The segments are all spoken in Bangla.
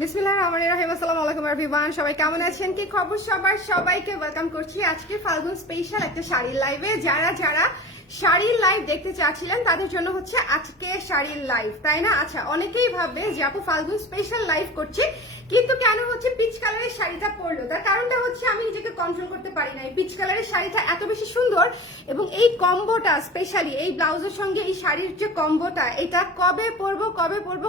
বিসমিল্লাহির রহমানির রহিম। আসসালামু আলাইকুম এভরিওয়ান, সবাই কেমন আছেন? কি খবর সবার? সবাইকে ওয়েলকাম করছি আজকে ফাল্গুন স্পেশাল একটা শাড়ির লাইভে। যারা যারা শাড়ির লাইভ দেখতে চাচ্ছিলেন তাদের জন্য হচ্ছে আজকে শাড়ির লাইভ, তাই না? আচ্ছা, অনেকেই ভাববে যে আপু ফাল্গুন স্পেশাল লাইভ করছে কিন্তু কেন হচ্ছে পিচ কালারের শাড়িটা পরলো। তার কারণটা হচ্ছে আমি নিজেকে কন্ট্রোল করতে পারি না। এই পিচ কালারের শাড়িটা এত বেশি সুন্দর এবং এই কম্বোটা স্পেশালি এই ব্লাউজের সঙ্গে এই শাড়ির যে কম্বোটা, এটা কবে পরবো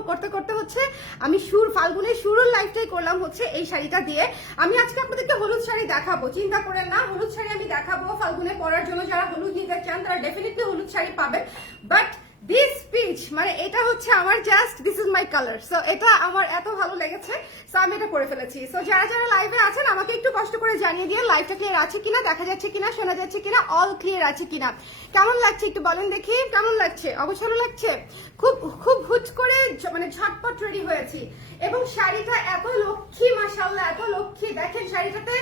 করতে করতে হচ্ছে আমি ফাল্গুনের শুরুর লাইফটাই করলাম হচ্ছে এই শাড়িটা দিয়ে। আমি আজকে আপনাদেরকে হলুদ শাড়ি দেখাবো, চিন্তা করেন না, হলুদ শাড়ি আমি দেখাবো ফাল্গুনে পরার জন্য। যারা হলুদ নিতে চান তারা ডেফিনেটলি হলুদ শাড়ি পাবেন, বাট দিস পিচ মানে এটা হচ্ছে আমার just this is my colour. So এটা আমার এত ভালো লেগেছে, সো আমি এটা পরে ফেলেছি। সো যারা যারা লাইভে আছেন আমাকে একটু কষ্ট করে জানিয়ে দিয়ে লাইভটা ক্লিয়ার আছে কিনা, দেখা যাচ্ছে কিনা, শোনা যাচ্ছে কিনা, অল ক্লিয়ার আছে কিনা, কেমন লাগছে একটু বলেন দেখি। কেমন লাগছে? অবশ্যই ভালো লাগছে। খুব খুব হুট করে মানে ঝটপট রেডি হয়েছি এবং শাড়িটা এত লক্ষ্মী, মাশাআল্লাহ এত লক্ষ্মী। দেখেন শাড়িটাতে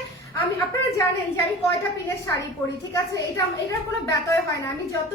আপনারা জানেন যে আমি কয়টা পিনের শাড়ি পরি, ঠিক আছে? এটার কোনো ব্যতয় হয় না। আমি যত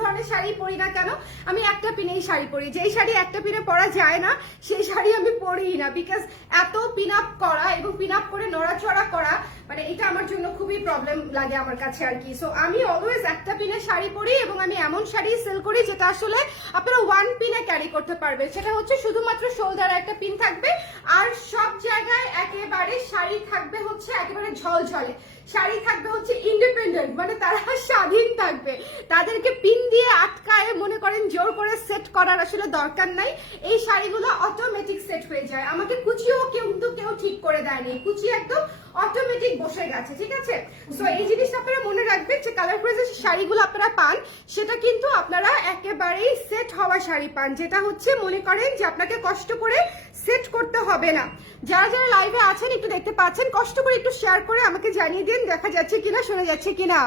ধরনের শাড়ি পরি না কেন আমি একটা পিনেই শাড়ি পরি। যেই শাড়ি একটা পিনে পরা যায় না সেই শাড়ি আমি পরিই না, বিকজ এত পিন আপ করা এবং পিন আপ করে নড়াচড়া করা মানে এটা আমার জন্য খুবই প্রবলেম লাগে আমার কাছে আর কি। সো আমি অলওয়েজ একটা পিনের শাড়ি পরি এবং আমি এমন শাড়ি সেল করি যেটা আসলে আপনারা ওয়ান পিনে ক্যারি করতে পারবেন। সেটা হচ্ছে শুধুমাত্র শোল্ডারে একটা পিন থাকবে আর সব জায়গায় একেবারে শাড়ি থাকবে হচ্ছে একেবারে ঝলঝলে, শাড়ি থাকবে হচ্ছে ইন্ডিপেন্ডেন্ট, মানে তারা স্বাধীন থাকবে। তাদেরকে পিন দিয়ে আটকায় মনে করেন জোর করে সেট করার আসলে দরকার নাই। এই শাড়িগুলো অটোমেটিক সেট হয়ে যায়। আমাকে কুচিও কিন্তু কেউ ঠিক করে দেয়নি, কুচি একদম অটোমেটিক বসে গেছে, ঠিক আছে? সো এই জিনিসটা আপনারা মনে রাখবেন যে কালার প্রাইজের শাড়িগুলো আপনারা পান সেটা কিন্তু আপনারা একেবারেই সেট হওয়া শাড়ি পান, যেটা হচ্ছে মনে করেন যে আপনাকে কষ্ট করে সেট করতে হবে না। যারা যারা লাইভে আছেন একটু দেখতে পাচ্ছেন, কষ্ট করে একটু শেয়ার করে আমাকে জানিয়ে দিন দেখা যাচ্ছে কিনা, শোনা যাচ্ছে কিনা।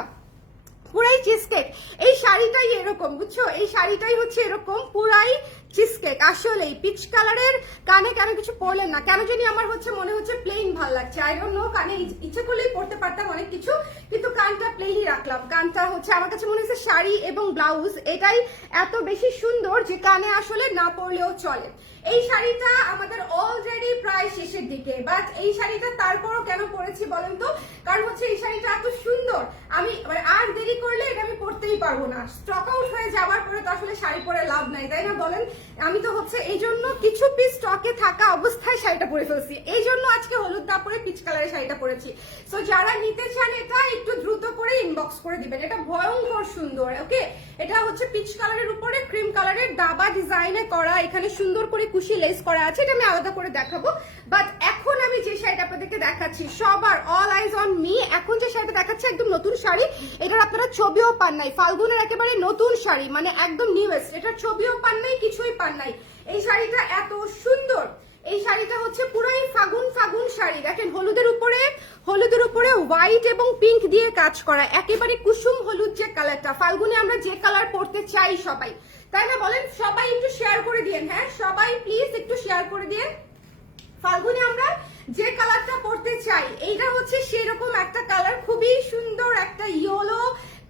পুরাই চিজকেক এই শাড়িটাই এরকম, বুঝছো? এই শাড়িটাই হচ্ছে এরকম পুরাই চিজকেক। আসলেই পিচ কালারের কানে কেন কিছু পরলেন না কেন জানি আমার হচ্ছে মনে হচ্ছে প্লেন ভালো লাগছে। আই ডোন্ট নো, কানে ইচ্ছে করলেই পরতে পারতাম অনেক কিছু, কিন্তু কানটা প্লেনই রাখলাম। কানটা হচ্ছে আমার কাছে মনে হচ্ছে শাড়ি এবং ব্লাউজ এটাই এত বেশি সুন্দর যে কানে আসলে না পরলেও চলে। এই শাড়িটা আমাদের অলরেডি প্রায় শেষের দিকে, বাট এই শাড়িটা তারপরও কেন পরেছি বলেন তো? কারণ হচ্ছে এই শাড়িটা এত সুন্দর, আমি মানে আর দেরি করলে এটা আমি পরতেই পারবো না। স্টক আউট হয়ে যাওয়ার পরে তো আসলে শাড়ি পরে লাভ নাই, তাই না বলেন? আমি তো হচ্ছে এই জন্য কিছু পিস স্টকে থাকা অবস্থায় শাড়িটা পরে ফেলছি, এই জন্য আজকে হলুদ না পরে পিচ কালারের শাড়িটা পরেছি। সো যারা নিতে চান এটা একটু দ্রুত করে ইনবক্স করে দিবেন। এটা ভয়ঙ্কর সুন্দর, ওকে? এটা হচ্ছে পিচ কালারের উপরে ক্রিম কালারের দাবা ডিজাইনে করা, এখানে সুন্দর করে কুশি লেস করা আছে, এটা আমি আলাদা করে দেখাবো। বাট এখন আমি যে শাড়িটা আপনাদেরকে দেখাচ্ছি সবার অল আইজ অন মি, এখন যে শাড়িটা দেখাচ্ছি একদম নতুন শাড়ি, এটার আপনারা ছবিও পান নাই, ফাল্গুনের একেবারে নতুন শাড়ি মানে একদম নিউয়েস্ট, এটার ছবিও পান নাই, কিছুই পান নাই। এই শাড়িটা এত সুন্দর, এই শাড়িটা হচ্ছে পুরাই ফাগুন ফাগুন শাড়ি। দেখেন হলুদের উপরে হোয়াইট এবং পিঙ্ক দিয়ে কাজ করা, একেবারে কুসুম হলুদ যে কালারটা। ফাল্গুনে আমরা যে কালার পরতে চাই সবাই, তাই না বলেন? সবাই একটু শেয়ার করে দিয়েন, হ্যাঁ সবাই প্লিজ একটু শেয়ার করে দিয়েন। ফাল্গুনে আমরা যে কালারটা পরতে চাই এইটা হচ্ছে সেরকম একটা কালার, খুবই সুন্দর একটা ইয়েলো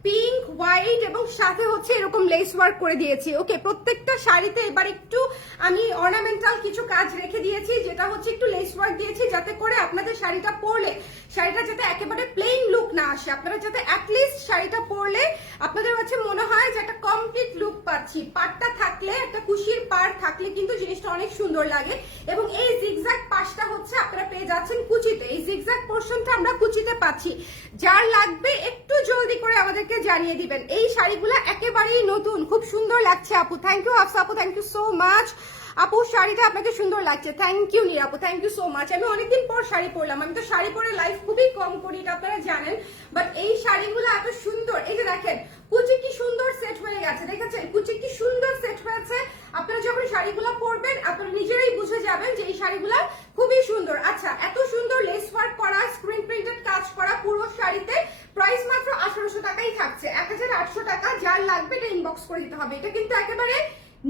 পিঙ্ক হোয়াইট এবং সাথে হচ্ছে এরকম লেস ওয়ার্ক করে দিয়েছি, ওকে? প্রত্যেকটা শাড়িতে এবার একটু আমি অর্নামেন্টাল কিছু কাজ রেখে দিয়েছি, যেটা হচ্ছে একটু লেস ওয়ার্ক দিয়েছি যাতে করে আপনাদের শাড়িটা পরলে শাড়িটা যাতে একেবারে প্লেন লুক না আসে, আপনারা যাতে অ্যাটলিস্ট শাড়িটা পরলে আপনাদের কাছে মনে হয় যে একটা কমপ্লিট লুক পাচ্ছি। পাড়টা থাকলে, একটা কুশির পাড় থাকলে কিন্তু জিনিসটা অনেক সুন্দর লাগে। এবং এই জিগজ্যাগ পাশটা হচ্ছে আপনারা পেয়ে যাচ্ছেন কুচিতে, এই জিগজ্যাগ পোর্শনটা আমরা কুচিতে পাচ্ছি। যার লাগবে একটু জলদি করে আমাদেরকে জানিয়ে দিবেন। এই শাড়িগুলো একেবারেই নতুন, খুব সুন্দর লাগছে আপু। থ্যাংক ইউ আফসা আপু, থ্যাংক ইউ সো মাচ আপু, শাড়িটা আপনাকে সুন্দর লাগছে। থ্যাংক ইউ নীরা আপু, থ্যাংক ইউ সো মাচ। আমি অনেকদিন পর শাড়ি পরলাম, আমি তো শাড়ি পরে লাইফ খুবই কম করি, এটা আপনারা জানেন, বাট এই শাড়িগুলো এত সুন্দর। এই যে দেখেন কুচি কি সুন্দর সেট হয়ে গেছে, দেখেছেন কুচি কি সুন্দর সেট হয়েছে। আপনারা যখন শাড়িগুলো পরবেন আপনারা নিজেরাই বুঝে যাবেন যে এই শাড়িগুলো খুবই সুন্দর। আচ্ছা, এত সুন্দর লেস ওয়ার্ক করা, স্ক্রিন প্রিন্টেড কাজ করা পুরো শাড়িতে প্রাইস মাত্র 1800 টাকাই থাকছে, 1800 টাকা। যার লাগবে এটা ইনবক্স করে দিতে হবে। এটা কিন্তু একেবারে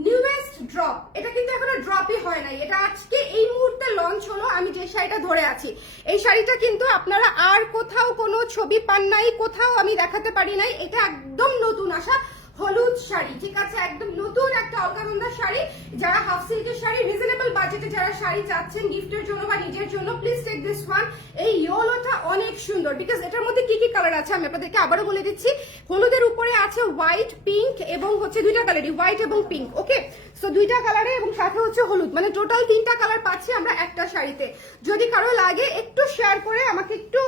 নিউয়েস্ট ড্রপ, এটা কিন্তু এখনো ড্রপই হয় নাই, এটা আজকে এই মুহূর্তে লঞ্চ হলো। আমি যে শাড়িটা ধরে আছি এই শাড়িটা কিন্তু আপনারা আর কোথাও কোনো ছবি পান নাই, কোথাও আমি দেখাতে পারি নাই, এটা একদম নতুন আসা হলুদ শাড়ি, ঠিক আছে? একদম নতুন একটা অলকানন্দা শাড়ি। যারা হাফ সিল্কের শাড়ি রিজনেবল বাজেটে শাড়ি চাচ্ছেন গিফটের জন্য বা নিজের জন্য, প্লিজ টেক দিস ওয়ান। এই ইয়েলোটা অনেক সুন্দর, বিকজ এটার মধ্যে কি কি কালার আছে আমি আপনাদেরকে আবারও বলে দিচ্ছি। হলুদের উপরে আছে হোয়াইট, পিঙ্ক এবং হচ্ছে দুইটা কালারই, হোয়াইট এবং পিঙ্ক। ওকে, সো দুইটা কালারে এবং সাথে হচ্ছে হলুদ, মানে টোটাল 3টা কালার পাচ্ছি আমরা একটা শাড়িতে। যদি কারো লাগে একটু শেয়ার করে আমাকে একটু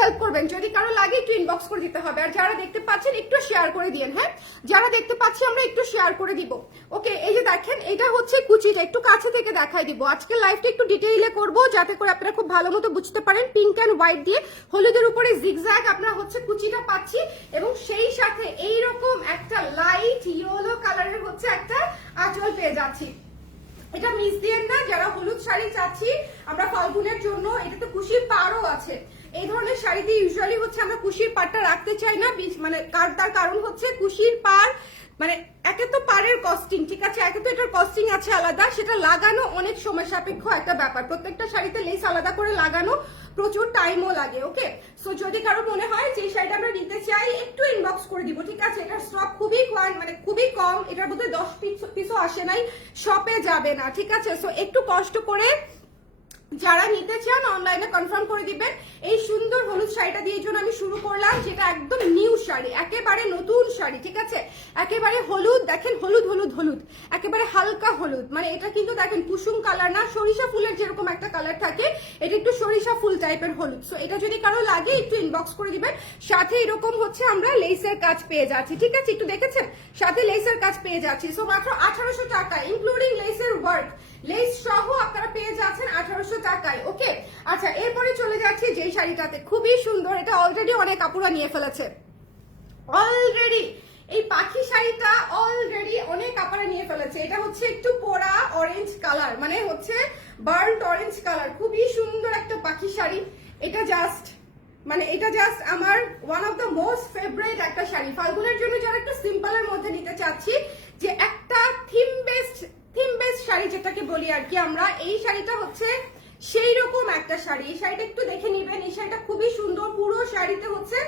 হেল্প করবেন, যদি কারো লাগে একটু ইনবক্স করে দিতে হবে। আর যারা দেখতে পাচ্ছেন একটু শেয়ার করে দিন, হ্যাঁ যারা দেখতে পাচ্ছি আমরা একটু শেয়ার করে দিব। ওকে, এই যে দেখেন এটা হচ্ছে কুচিটা, একটু কাছে থেকে দেখাই দিব। আজকে লাইভটা একটু ডিটেইলে করব যাতে করে আপনারা খুব ভালো মতো বুঝতে পারেন। পিঙ্ক অ্যান্ড হোয়াইট দিয়ে হলুদের উপরে জিগজ্যাগ আপনারা হচ্ছে কুচিটা পাচ্ছি, এবং সেই সাথে এইরকম একটা লাইট ইয়েলো কালারের হচ্ছে একটা আঁচল পেয়ে যাচ্ছি। এটা মিস দিয়েন না যারা হলুদ শাড়ি চাচ্ছি আমরা ফাল্গুনের জন্য। এটাতে কুশির পাড়ও আছে। এই ধরনের শাড়িতে ইউজুয়ালি হচ্ছে আমরা কুশির পাড়টা রাখতে চাই না, মানে তার কারণ হচ্ছে কুশির পাড় মানে একে তো পাড়ের কস্টিং, ঠিক আছে, একে তো এটার কস্টিং আছে আলাদা, সেটা লাগানো অনেক সময় সাপেক্ষ একটা ব্যাপার। প্রত্যেকটা শাড়িতে লেস আলাদা করে লাগানো প্রচুর টাইমও লাগে। ওকে, সো যদি কারো মনে হয় যে শাড়িটা আমরা নিতে চাই একটু ইনবক্স করে দিব, ঠিক আছে। এটার স্টক খুবই কম, এটার মধ্যে 10 পিসও আসে নাই, শপে যাবে না, ঠিক আছে। সো একটু কষ্ট করে যারা নিতে চান অনলাইনে কনফার্ম করে দিবেন। এই সুন্দর হলুদ শাড়িটা দিয়ে জন্য আমি শুরু করলাম, যেটা একদম নিউ শাড়ি, একেবারে নতুন শাড়ি, ঠিক আছে। একেবারে হলুদ, দেখেন হলুদ হলুদ হলুদ, একেবারে হালকা হলুদ, মানে এটা কিন্তু দেখেন কুসুম কালার না, সরিষা ফুলের যেরকম একটা কালার থাকে, এটা একটু সরিষা ফুল টাইপের হলুদ। সো এটা যদি কারো লাগে একটু ইনবক্স করে দিবেন। সাথে এরকম হচ্ছে আমরা লেসের কাজ পেয়ে যাচ্ছি, ঠিক আছে, একটু দেখেছেন, সাথে লেসের কাজ পেয়ে যাচ্ছি। সো মাত্র 1800 টাকা ইনক্লুডিং লেসের ওয়ার্ক, লেস সহ আপনারা পেয়ে যাচ্ছেন 1800 টাকায়। ওকে, আচ্ছা এরপরে চলে যাচ্ছি যেই শাড়িটাতে, খুবই সুন্দর, এটা অলরেডি অনেক আপুরা নিয়ে ফেলেছে অলরেডি। এই পাখি শাড়িটা অলরেডি অনেক আপুরা নিয়ে ফেলেছে। এটা হচ্ছে একটু পোড়া অরেঞ্জ কালার, মানে হচ্ছে বার্নড অরেঞ্জ কালার, খুবই সুন্দর একটা পাখি শাড়ি। এটা জাস্ট আমার one of the most favourite একটা শাড়ি ফাল্গুনের জন্য, যারা একটু সিম্পলের মধ্যে নিতে চাচ্ছি, যে একটা থিম বেসড শাড়ি যেটাকে বলি আর কি আমরা। এই শাড়িটা হচ্ছে সেই রকম একটা শাড়ি। এই শাড়িটা একটু দেখে নিবেন, এই শাড়িটা খুবই সুন্দর। পুরো শাড়িতে হচ্ছে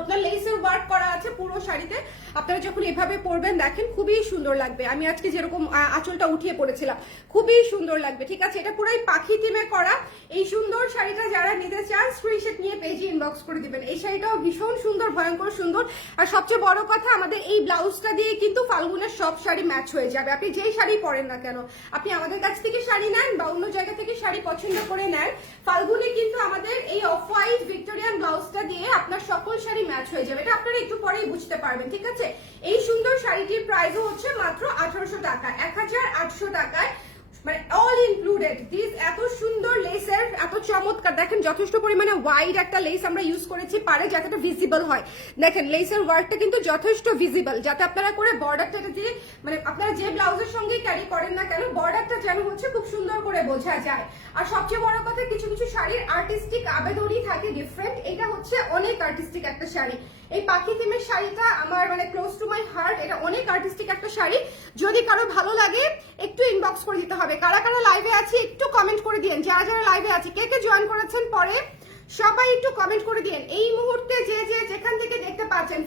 আপনার লেসের ওয়ার্ক করা আছে পুরো শাড়িতে। আপনারা যখন এভাবে পরবেন দেখেন খুবই সুন্দর লাগবে। আমি আজকে যেরকম আঁচলটা উঠিয়ে পড়েছিলাম, খুবই সুন্দর লাগবে, ঠিক আছে। এটা পুরাই পাখি থিমে করা। এই সুন্দর শাড়িটা যারা নিতে চান স্ক্রিনশট নিয়ে পেজে ইনবক্স করে দিবেন। এই শাড়িটাও ভীষণ সুন্দর, ভয়ঙ্কর সুন্দর। আর সবচেয়ে বড় কথা, আমাদের এই ব্লাউজটা দিয়ে কিন্তু ফাল্গুনের সব শাড়ি ম্যাচ হয়ে যাবে। আপনি যেই শাড়ি পরেন না কেন, আপনি আমাদের কাছ থেকে শাড়ি নেন বা অন্য জায়গা থেকে শাড়ি পছন্দ করে নেন, ফাল্গুনে কিন্তু আমাদের এই অফ হোয়াইট ভিক্টোরিয়ান ব্লাউজটা দিয়ে আপনার সকল শাড়ি ম্যাচ হয়ে যাবে। এটা আপনারা একটু পরেই বুঝতে পারবেন, ঠিক আছে। এই সুন্দর শাড়িটির প্রাইসও হচ্ছে মাত্র 1800 টাকা, 1800 টাকায়, মানে অল ইনক্লুডেড দিস। এত সুন্দর লেসের, এত চমৎকার, দেখেন যথেষ্ট পরিমাণে ওয়াইড একটা লেস আমরা ইউজ করেছি পারে, যাতে এটা ভিজিবল হয়। দেখেন লেসের ওয়ার্কটা কিন্তু যথেষ্ট ভিজিবল, যাতে আপনারা করে বর্ডারটা দিয়ে, মানে আপনারা যে ব্লাউজের সঙ্গে ক্যারি করেন না কেন, বর্ডারটা যেন হচ্ছে খুব সুন্দর করে বোঝা যায়। আর সবচেয়ে বড় কথা, কিছু কিছু শাড়ির আর্টিস্টিক আবেদনই থাকে ডিফারেন্ট, এটা হচ্ছে অনেক আর্টিস্টিক একটা শাড়ি। এই পাখি থিমের শাড়িটা আমার মানে ক্লোজ টু মাই হার্ট, এটা অনেক আর্টিস্টিক একটা শাড়ি। যদি কারো ভালো লাগে একটু ইনবক্স করে দিতে হবে। কারা কারা লাইভে আছে একটু কমেন্ট করে দিন, যারা যারা লাইভে আছে, কে কে জয়েন করেছেন পরে সবাই একটু কমেন্ট করে দিন। এই মুহূর্তে যে যেখান থেকে দেখতে পাচ্ছেন,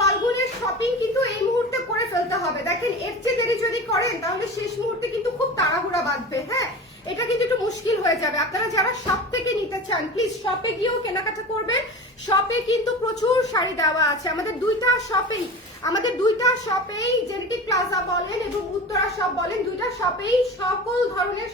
ফাল্গুনের শপিং কিন্তু এই মুহূর্তে করে ফেলতে হবে। দেখেন এর চেয়ে দেরি যদি করেন তাহলে শেষ মুহূর্তে কিন্তু খুব তাড়াহুড়া বাঁধবে, হ্যাঁ এটা কিন্তু একটু মুশকিল হয়ে যাবে। আপনারা যারা শপ থেকে নিতে চান প্লিজ শপে গিয়েও কেনাকাটা করবেন। শপে কিন্তু প্রচুর শাড়ি দেওয়া আছে আমাদের দুইটা শপেই, জেনেটিক প্লাজা বলেন এবং উত্তরা শপ বলেন, দুইটা শপেই সকল ধরনের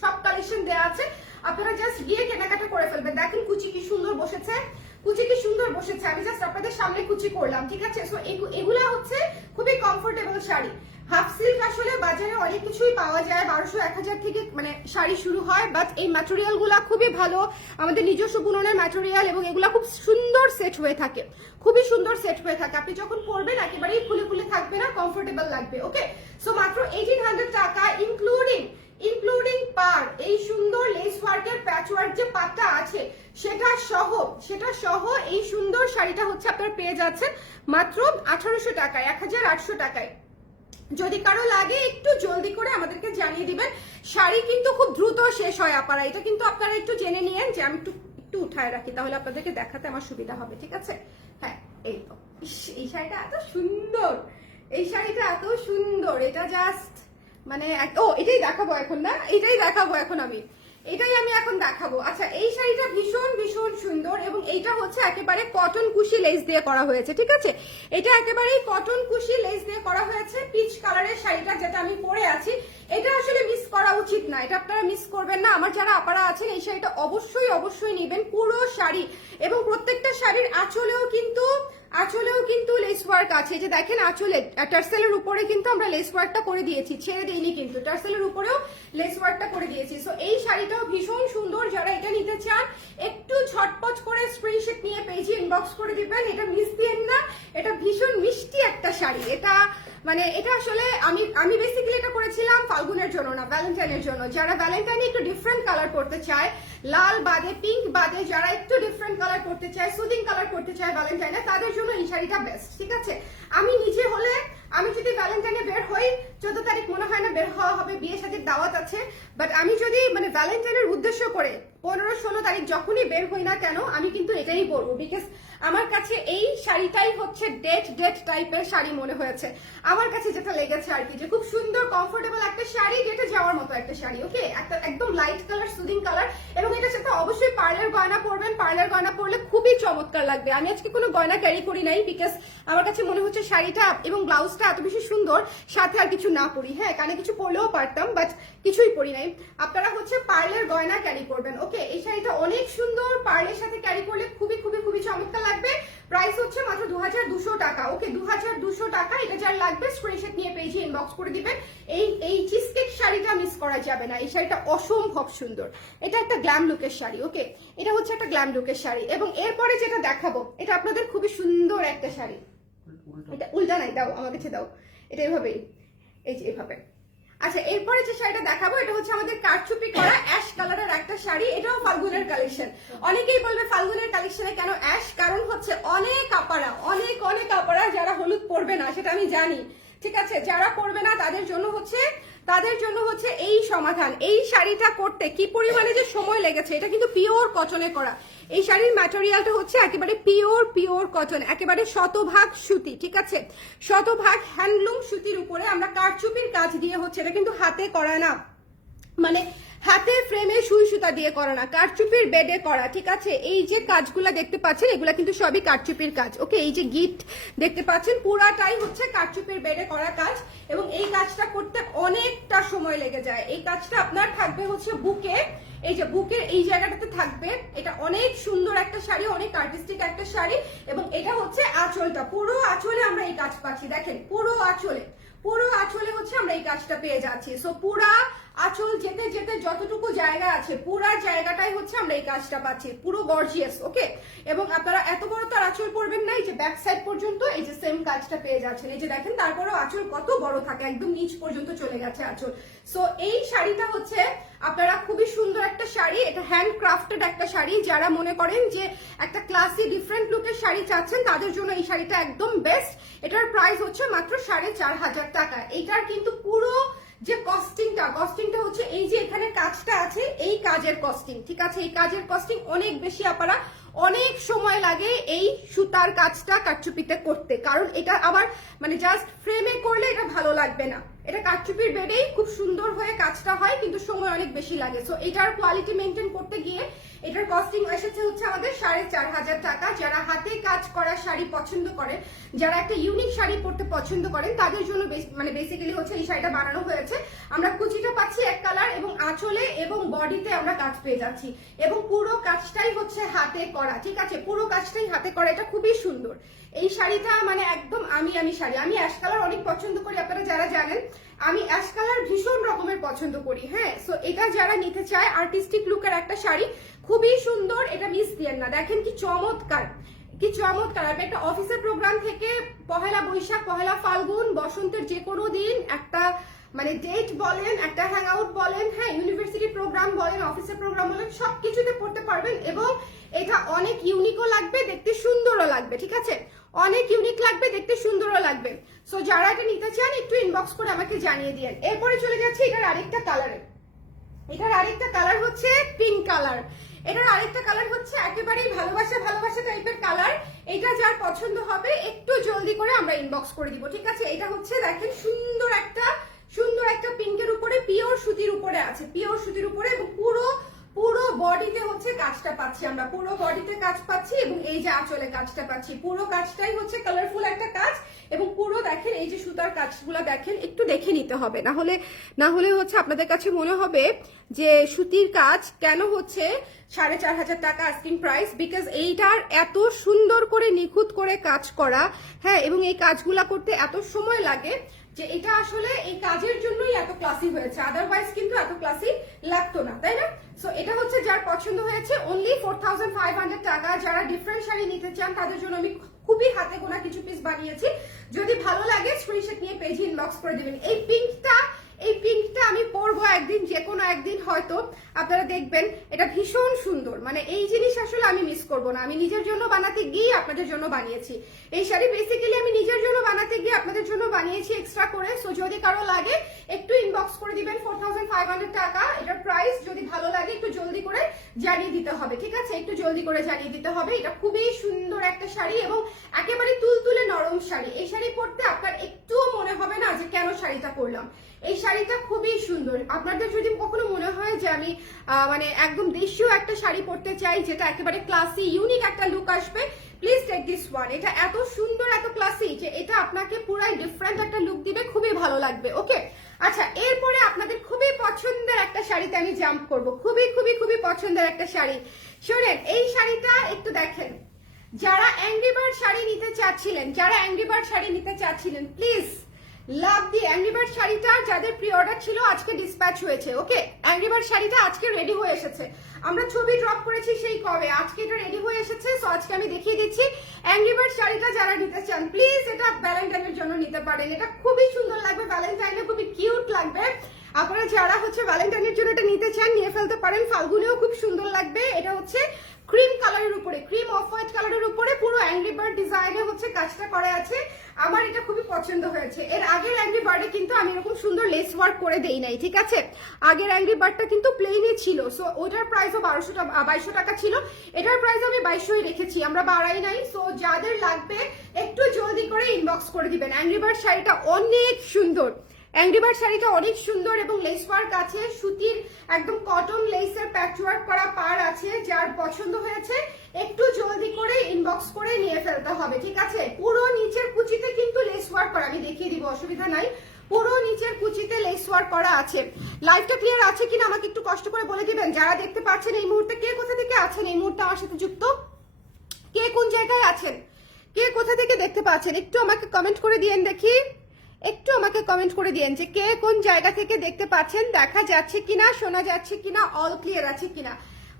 সব কালেকশন দেওয়া আছে। আপনারা জাস্ট গিয়ে কেনাকাটা করে ফেলবেন। দেখেন কুচি কি সুন্দর বসেছে, আমি জাস্ট আপনাদের সামনে কুচি করলাম, ঠিক আছে। সো এগুলা হচ্ছে খুবই কমফোর্টেবল শাড়ি। হাফ সিল্ক আসলে বাজারে অনেক কিছুই পাওয়া যায়, 1200-1000 থেকে মানে শাড়ি শুরু হয়, বাট এই ম্যাটেরিয়াল গুলা খুবই ভালো, আমাদের নিজস্ব বুননের ম্যাটেরিয়াল, এবং এগুলা খুব সুন্দর সেট হয়ে থাকে, খুবই সুন্দর সেট হয়ে থাকে। আপনি যখন পরবেন একেবারেই খুলে খুলে থাকবে না, কমফোর্টেবল লাগবে। ওকে, সো মাত্র 1800 টাকা ইনক্লুডিং পার, এই সুন্দর লেস ওয়ার্কের প্যাচ ওয়ার্ক যে পাটটা আছে সেটা সহ এই সুন্দর শাড়িটা হচ্ছে আপনারা পেয়ে যাচ্ছেন মাত্র 1800 টাকায়, 1800 টাকায়। যদি কারো লাগে একটু জলদি করে আমাদেরকে জানিয়ে দিবেন। শাড়ি কিন্তু খুব দ্রুত শেষ হয় আপারা, এটা কিন্তু আপনারা একটু জেনে নিয়েন। যে আমি একটু উঠায় রাখি, তাহলে আপনাদেরকে দেখাতে আমার সুবিধা হবে, ঠিক আছে। হ্যাঁ এই তো, এই শাড়িটা এত সুন্দর, এটা জাস্ট মানে ও এটাই দেখাবো এখন, না এটাই দেখাবো এখন এটাই আমি এখন দেখাবো। আচ্ছা, এই শাড়িটা ভীষণ ভীষণ সুন্দর এবং এইটা হচ্ছে একেবারে কটন কুশি লেস দিয়ে করা হয়েছে, ঠিক আছে? এটা একেবারেই কটন কুশি লেস দিয়ে করা হয়েছে। পিচ কালারের শাড়িটা যেটা আমি পরে আছি, এটা আসলে মিস করা উচিত না, এটা আপনারা মিস করবেন না। আমার যারা আপারা আছেন এই শাড়িটা অবশ্যই অবশ্যই নেবেন, পুরো শাড়ি। এবং প্রত্যেকটা শাড়ির আঁচলেও কিন্তু লেস ওয়ার্ক আছে। যে দেখেন আঁচলে টার্সেলের উপরে কিন্তু আমরা লেস ওয়ার্কটা করে দিয়েছি, ছেড়ে দিইনি কিন্তু, টার্সেলের উপরেও লেস ওয়ার্কটা করে দিয়েছি। সো এই শাড়িটাও ভীষণ সুন্দর। যারা এটা নিতে চান একটু ঝটপট করে স্ক্রিনশট নিয়ে পেজে ইনবক্স করে দিবেন, এটা মিস দিয়েন না। এটা ভীষণ মিষ্টি একটা শাড়ি। এটা মানে এটা আসলে আমি বেসিক্যালি এটা করেছিলাম ফাল্গুনের জন্য না, ভ্যালেন্টাইনের জন্য। যারা ভ্যালেন্টাইনে একটু ডিফারেন্ট কালার করতে চায়, লাল বাদে পিঙ্ক বাদে যারা একটু ডিফারেন্ট কালার করতে চায়, সুদিং কালার করতে চায় ভ্যালেন্টাইনে, তাদের জন্য এই শাড়িটা বেস্ট, ঠিক আছে? আমি নিজে হলে, আমি যদি ভ্যালেন্টাইনে বের হই, 14 তারিখ মনে হয় না বের হওয়া হবে, বিয়ে শাদীর দাওয়াত আছে, বাট আমি যদি মানে ভ্যালেন্টাইনের উদ্দেশ্য করে 15-16 তারিখ যখনই বের হই না কেন, আমি কিন্তু এটাই পরবো। বিকজ আমার কাছে এই শাড়িটাই হচ্ছে ডেট টাইপের শাড়ি মনে হয়েছে আমার কাছে, যেটা লেগেছে আর কি, যে খুব সুন্দর কমফোর্টেবল একটা শাড়ি, ডেটে যাওয়ার মতো একটা শাড়ি। ওকে, একটা একদম লাইট কালার, সুদিং কালার, এবং এটার সাথে অবশ্যই পার্লের গয়না পরবেন। পার্লের গয়না পরলে খুবই চমৎকার লাগবে। আমি আজকে কোনো গয়না ক্যারি করি নাই, বিকজ আমার কাছে মনে হচ্ছে শাড়িটা এবং ব্লাউজটা এত বেশি সুন্দর, সাথে আর কিছু না পরি। হ্যাঁ, কানে কিছু পরলেও পারতাম, বাট কিছুই পরি নাই। আপনারা হচ্ছে পার্লের গয়না ক্যারি করবেন। ওকে, এই শাড়িটা অনেক সুন্দর, পার্লের সাথে ক্যারি করলে খুবই খুবই খুবই চমৎকার লাগবে। প্রাইস হচ্ছে মাত্র 2200 টাকা। ওকে, 2200 টাকা। এটা যার লাগবে স্ক্রিনশট নিয়ে পেজে ইনবক্স করে দিবেন। এই চিজকেক শাড়িটা মিস করা যাবে না। এই শাড়িটা অসম্ভব সুন্দর, এটা একটা গ্ল্যাম লুকের শাড়ি। ওকে, এটা হচ্ছে একটা গ্ল্যাম লুকের শাড়ি। এবং এরপরে যেটা দেখাবো, এটা আপনাদের খুবই সুন্দর একটা শাড়ি। এটা উল্টা নাই, দাও আমার কাছে দাও, এটা এভাবেই, এই যে এভাবে। আচ্ছা, এরপরে যে শাড়িটা দেখাবো, এটা হচ্ছে আমাদের কারচুপি করা অ্যাশ কালারের একটা শাড়ি। এটাও ফাল্গুনের কালেকশন। অনেকেই বলবে ফাল্গুনের কালেকশনে কেন অ্যাশ, কারণ হচ্ছে অনেক আপারা যারা হলুদ পরবে না, সেটা আমি জানি, ঠিক আছে? যারা পরবে না তাদের জন্য হচ্ছে এই সমাধান। এই শাড়িটা করতে কি পরিমাণে যে সময় লেগেছে, এটা কিন্তু পিওর কটনে করা। এই শাড়ির ম্যাটেরিয়ালটা হচ্ছে একেবারে পিওর কটন, একেবারে শতভাগ সুতি, ঠিক আছে? শতভাগ হ্যান্ডলুম সুতির উপরে আমরা কারচুপির কাজ দিয়ে হচ্ছে, এটা কিন্তু হাতে করা না, মানে হাতে ফ্রেমে সুই সুতা দিয়ে করা না, কারচুপির বেডে করা, ঠিক আছে? এই যে কাজগুলা দেখতে পাচ্ছেন, এগুলা কিন্তু সবই কারচুপির কাজ। ওকে, এই যে গিট দেখতে পাচ্ছেন, পুরাটাই হচ্ছে কারচুপির বেডে করা কাজ। এবং এই কাজটা করতে অনেকটা সময় লেগে যায়। এই কাজটা আপনার থাকবে হচ্ছে বুকে, এই যে বুকের এই জায়গাটাতে থাকবে। এটা অনেক সুন্দর একটা শাড়ি, অনেক আর্টিস্টিক একটা শাড়ি। এবং এটা হচ্ছে আঁচলটা, পুরো আঁচলে আমরা এই কাজ পাচ্ছি। দেখেন, পুরো আঁচলে হচ্ছে আমরা এই কাজটা পেয়ে যাচ্ছি। সো পুরা আঁচল যেতে যেতে যতটুকু জায়গা আছে, পুরা জায়গাটাই হচ্ছে আমরা এই কাজটা পাচ্ছি, পুরো গর্জিয়াস। ওকে, এবং আপনারা এত বড় তো আঁচল পরবেন না, এই যে ব্যাক সাইড পর্যন্ত এই যে সেম কাজটা পেয়ে যাচ্ছেন। এই যে দেখেন, তারপরেও আঁচল কত বড় থাকে, একদম নিচ পর্যন্ত চলে গেছে আঁচল। সো এই শাড়িটা হচ্ছে আপনারা খুবই সুন্দর একটা শাড়ি, এটা হ্যান্ড ক্রাফটেড একটা শাড়ি। যারা মনে করেন যে একটা ক্লাসি ডিফারেন্ট লুকের শাড়ি চাচ্ছেন, তাদের জন্য এই শাড়িটা একদম বেস্ট। এটার প্রাইস হচ্ছে মাত্র 4500 টাকা। এইটার কিন্তু পুরো যে কস্টিংটা হচ্ছে এই যে এখানে কাজটা আছে, এই কাজের কস্টিং, ঠিক আছে? এই কাজের কস্টিং অনেক বেশি, আপনারা অনেক সময় লাগে এই সুতার কাজটা কারচুপিতে করতে, কারণ এটা আবার মানে জাস্ট ফ্রেমে করলে এটা ভালো লাগবে না। এটা কারচুপির বেডেই খুব সুন্দর হয়ে কাজটা হয়, কিন্তু সময় অনেক বেশি লাগে। সো এটার কোয়ালিটি মেনটেন করতে গিয়ে এটার কস্টিং এসেছে হচ্ছে আমাদের 4500 টাকা। যারা হাতে কাজ করা শাড়ি পছন্দ করেন, যারা একটা ইউনিক শাড়ি পরতে পছন্দ করেন, তাদের জন্য মানে বেসিক্যালি হচ্ছে এই শাড়িটা বানানো হয়েছে। আমরা কুচিটা পাচ্ছি এক কালার, এবং আঁচলে এবং বডিতে আমরা কাজ পেয়ে যাচ্ছি, এবং পুরো কাজটাই হচ্ছে হাতে করা, ঠিক আছে? পুরো কাজটাই হাতে করা। এটা খুবই সুন্দর এই শাড়িটা, মানে একদম আমি শাড়ি। আমি অ্যাশ কালার অনেক পছন্দ করি, আপনারা যারা জানেন আমি অ্যাশ কালার ভীষণ রকমের পছন্দ করি। হ্যাঁ, সো এটা যারা নিতে চায়, আর্টিস্টিক লুকের একটা শাড়ি, খুবই সুন্দর, এটা মিস দিয়েন না। দেখেন কি চমৎকার, আপনি একটা অফিসের প্রোগ্রাম থেকে পহেলা বৈশাখ, পহেলা ফাল্গুন, বসন্তের যে কোনো দিন একটা মানে ডেট বলেন, একটা হ্যাং আউট বলেন, হ্যাঁ ইউনিভার্সিটি প্রোগ্রাম বলেন, অফিসের প্রোগ্রাম বলেন, সবকিছুতে পড়তে পারবেন। এবং এটা অনেক ইউনিকও লাগবে, দেখতে সুন্দরও লাগবে, ঠিক আছে? অনেক ইউনিক লাগবে, দেখতে সুন্দরও লাগবে। সো যারা এটা নিতে চান একটু ইনবক্স করে আমাকে জানিয়ে দিয়েন। এরপরে চলে যাচ্ছে এটার আরেকটা কালারে। এটার আরেকটা কালার হচ্ছে পিঙ্ক কালার। এটার আরেকটা কালার হচ্ছে একেবারেই ভালোবাসা টাইপের কালার। এটা যার পছন্দ হবে একটু জলদি করে আমরা ইনবক্স করে দিব, ঠিক আছে? এটা হচ্ছে দেখেন সুন্দর একটা সুন্দর একটা পিঙ্কের উপরে পিওর সুতির উপরে আছে, পিওর সুতির উপরে, এবং পুরো পুরো বডিতে হচ্ছে কাজটা পাচ্ছি আমরা, পুরো বডিতে কাজ পাচ্ছি, এবং এই যে আঁচলে কাজটা পাচ্ছি, পুরো কাজটাই হচ্ছে কালারফুল একটা কাজ। এবং পুরো দেখেন এই যে সুতার কাজগুলো দেখেন, একটু দেখে নিতে হবে, না হলে হচ্ছে আপনাদের কাছে মনে হবে যে সুতির কাজ কেন হচ্ছে 4,500 টাকা আস্কিং প্রাইস, বিকজ এইটার এত সুন্দর করে নিখুঁত করে কাজ করা, হ্যাঁ, এবং এই কাজগুলা করতে এত সময় লাগে যে এটা আসলে এই কাজের জন্যই এত ক্লাসি হয়েছে, আদারওয়াইজ কিন্তু এত ক্লাসি লাগতো না, তাই না? সো এটা হচ্ছে যার পছন্দ হয়েছে অনলি 4,500 টাকা। যারা ডিফারেন্ট শাড়ি নিতে চান তাদের জন্য আমি খুবই হাতে গোনা কিছু পিস বানিয়েছি, যদি ভালো লাগে স্ক্রিনশট নিয়ে পেজে ইনবক্স করে দিবেন। এই পিঙ্কটা আমি পরবো একদিন, যে কোনো একদিন হয়তো আপনারা দেখবেন, এটা ভীষণ সুন্দর, মানে এই জিনিস আসলে আমি মিস করব না। আমি নিজের জন্য বানাতে গিয়ে আপনাদের জন্য বানিয়েছি এই শাড়ি, বেসিক্যালি আমি নিজের জন্য বানাতে গিয়ে আপনাদের জন্য বানিয়েছি এক্সট্রা করে। সো যদি কারো লাগে একটু ইনবক্স করে দিবেন, 4,500 টাকা এটার প্রাইস। যদি ভালো লাগে একটু জলদি করে জানিয়ে দিতে হবে, ঠিক আছে? একটু জলদি করে জানিয়ে দিতে হবে। এটা খুবই সুন্দর একটা শাড়ি এবং একেবারে তুলতুলে নরম শাড়ি। এই শাড়ি পরতে আপনার একটুও মনে হবে না যে কেন শাড়িটা পরলাম। এই শাড়িটা খুবই সুন্দর। আপনাদের যদি কখনো মনে হয় যে আমি মানে একদম দেশীয় একটা শাড়ি পরতে চাই যেটা একেবারে ক্লাসি ইউনিক একটা লুক আসবে, প্লিজ টেক দিস ওয়ান। এটা এত সুন্দর এত ক্লাসি যে এটা আপনাকে পুরাই ডিফারেন্ট একটা লুক দিবে, খুবই ভালো লাগবে। ওকে, আচ্ছা, এরপরে আপনাদের খুবই পছন্দের একটা শাড়িতে আমি জাম্প করব, খুবই খুবই খুবই পছন্দের একটা শাড়ি। শোনেন, এই শাড়িটা একটু দেখেন। যারা অ্যাংরি বার্ড শাড়ি নিতে চাচ্ছিলেন please love the angry bird শাড়িটা, যাদের প্রি অর্ডার ছিল আজকে ডিসপ্যাচ হয়েছে। ওকে, অ্যাংরি বার্ড শাড়িটা আজকে রেডি হয়ে এসেছে, আমরা ছবি ড্রপ করেছি সেই কবে, আজকে এটা রেডি হয়ে এসেছে। সো আজকে আমি দেখিয়ে দিচ্ছি অ্যাংরি বার্ড শাড়িটা। যারা নিতে চান প্লিজ এটা ভ্যালেন্টাইনের জন্য নিতে পারেন, এটা খুবই সুন্দর লাগবে ভ্যালেন্টাইনে, খুবই কিউট লাগবে। আপনারা যারা হচ্ছে ভ্যালেন্টাইনের জন্য এটা নিতে চান নিয়ে ফেলতে পারেন, ফাল্গুনেও খুব সুন্দর লাগবে। এটা হচ্ছে ক্রিম কালারের উপরে, ক্রিম অফ হোয়াইট কালারের উপরে পুরো অ্যাংরি বার্ড ডিজাইনে হচ্ছে কাজটা করা আছে। আমার এটা খুবই পছন্দ হয়েছে। এর আগের অ্যাংরি বার্ডে কিন্তু আমি এরকম সুন্দর লেস ওয়ার্ক করে দেই নাই, ঠিক আছে? আগের অ্যাংরি বার্ডটা কিন্তু প্লেনই ছিল। সো ওটার প্রাইসও 2200 টাকা ছিল, এটার প্রাইস আমি 2200ই রেখেছি, আমরা বাড়াই নাই। সো যাদের লাগবে একটু জলদি করে ইনবক্স করে দিবেন। অ্যাংরি বার্ড শাড়িটা অনেক সুন্দর, অ্যাংরি বার্ড শাড়িটা অনেক সুন্দর এবং লেস ওয়ার্ক আছে, সুতির একদম কটন লেসের প্যাচওয়ার্ক করা পার আছে। যার পছন্দ হয়েছে একটু জলদি করে ইনবক্স করে নিয়ে ফেলতে হবে, ঠিক আছে? পুরো নিচের কুচিতে কিন্তু লেস ওয়ার্ক করা, আমি দেখিয়ে দিব, অসুবিধা নাই। পুরো নিচের কুচিতে লেস ওয়ার্ক করা আছে। লাইভটা ক্লিয়ার আছে কিনা আমাকে একটু কষ্ট করে বলে দিবেন। যারা দেখতে পাচ্ছেন এই মুহূর্তে, কে কোথা থেকে আছেন এই মুহূর্তে আমার সাথে যুক্ত, কে কোন জায়গায় আছেন, কে কোথা থেকে দেখতে পাচ্ছেন, একটু আমাকে কমেন্ট করে দিয়েন দেখি, একটু আমাকে কমেন্ট করে দিয়েন যে কে কোন জায়গা থেকে দেখতে পাচ্ছেন, দেখা যাচ্ছে কিনা, শোনা যাচ্ছে কিনা, অল ক্লিয়ার আছে কিনা।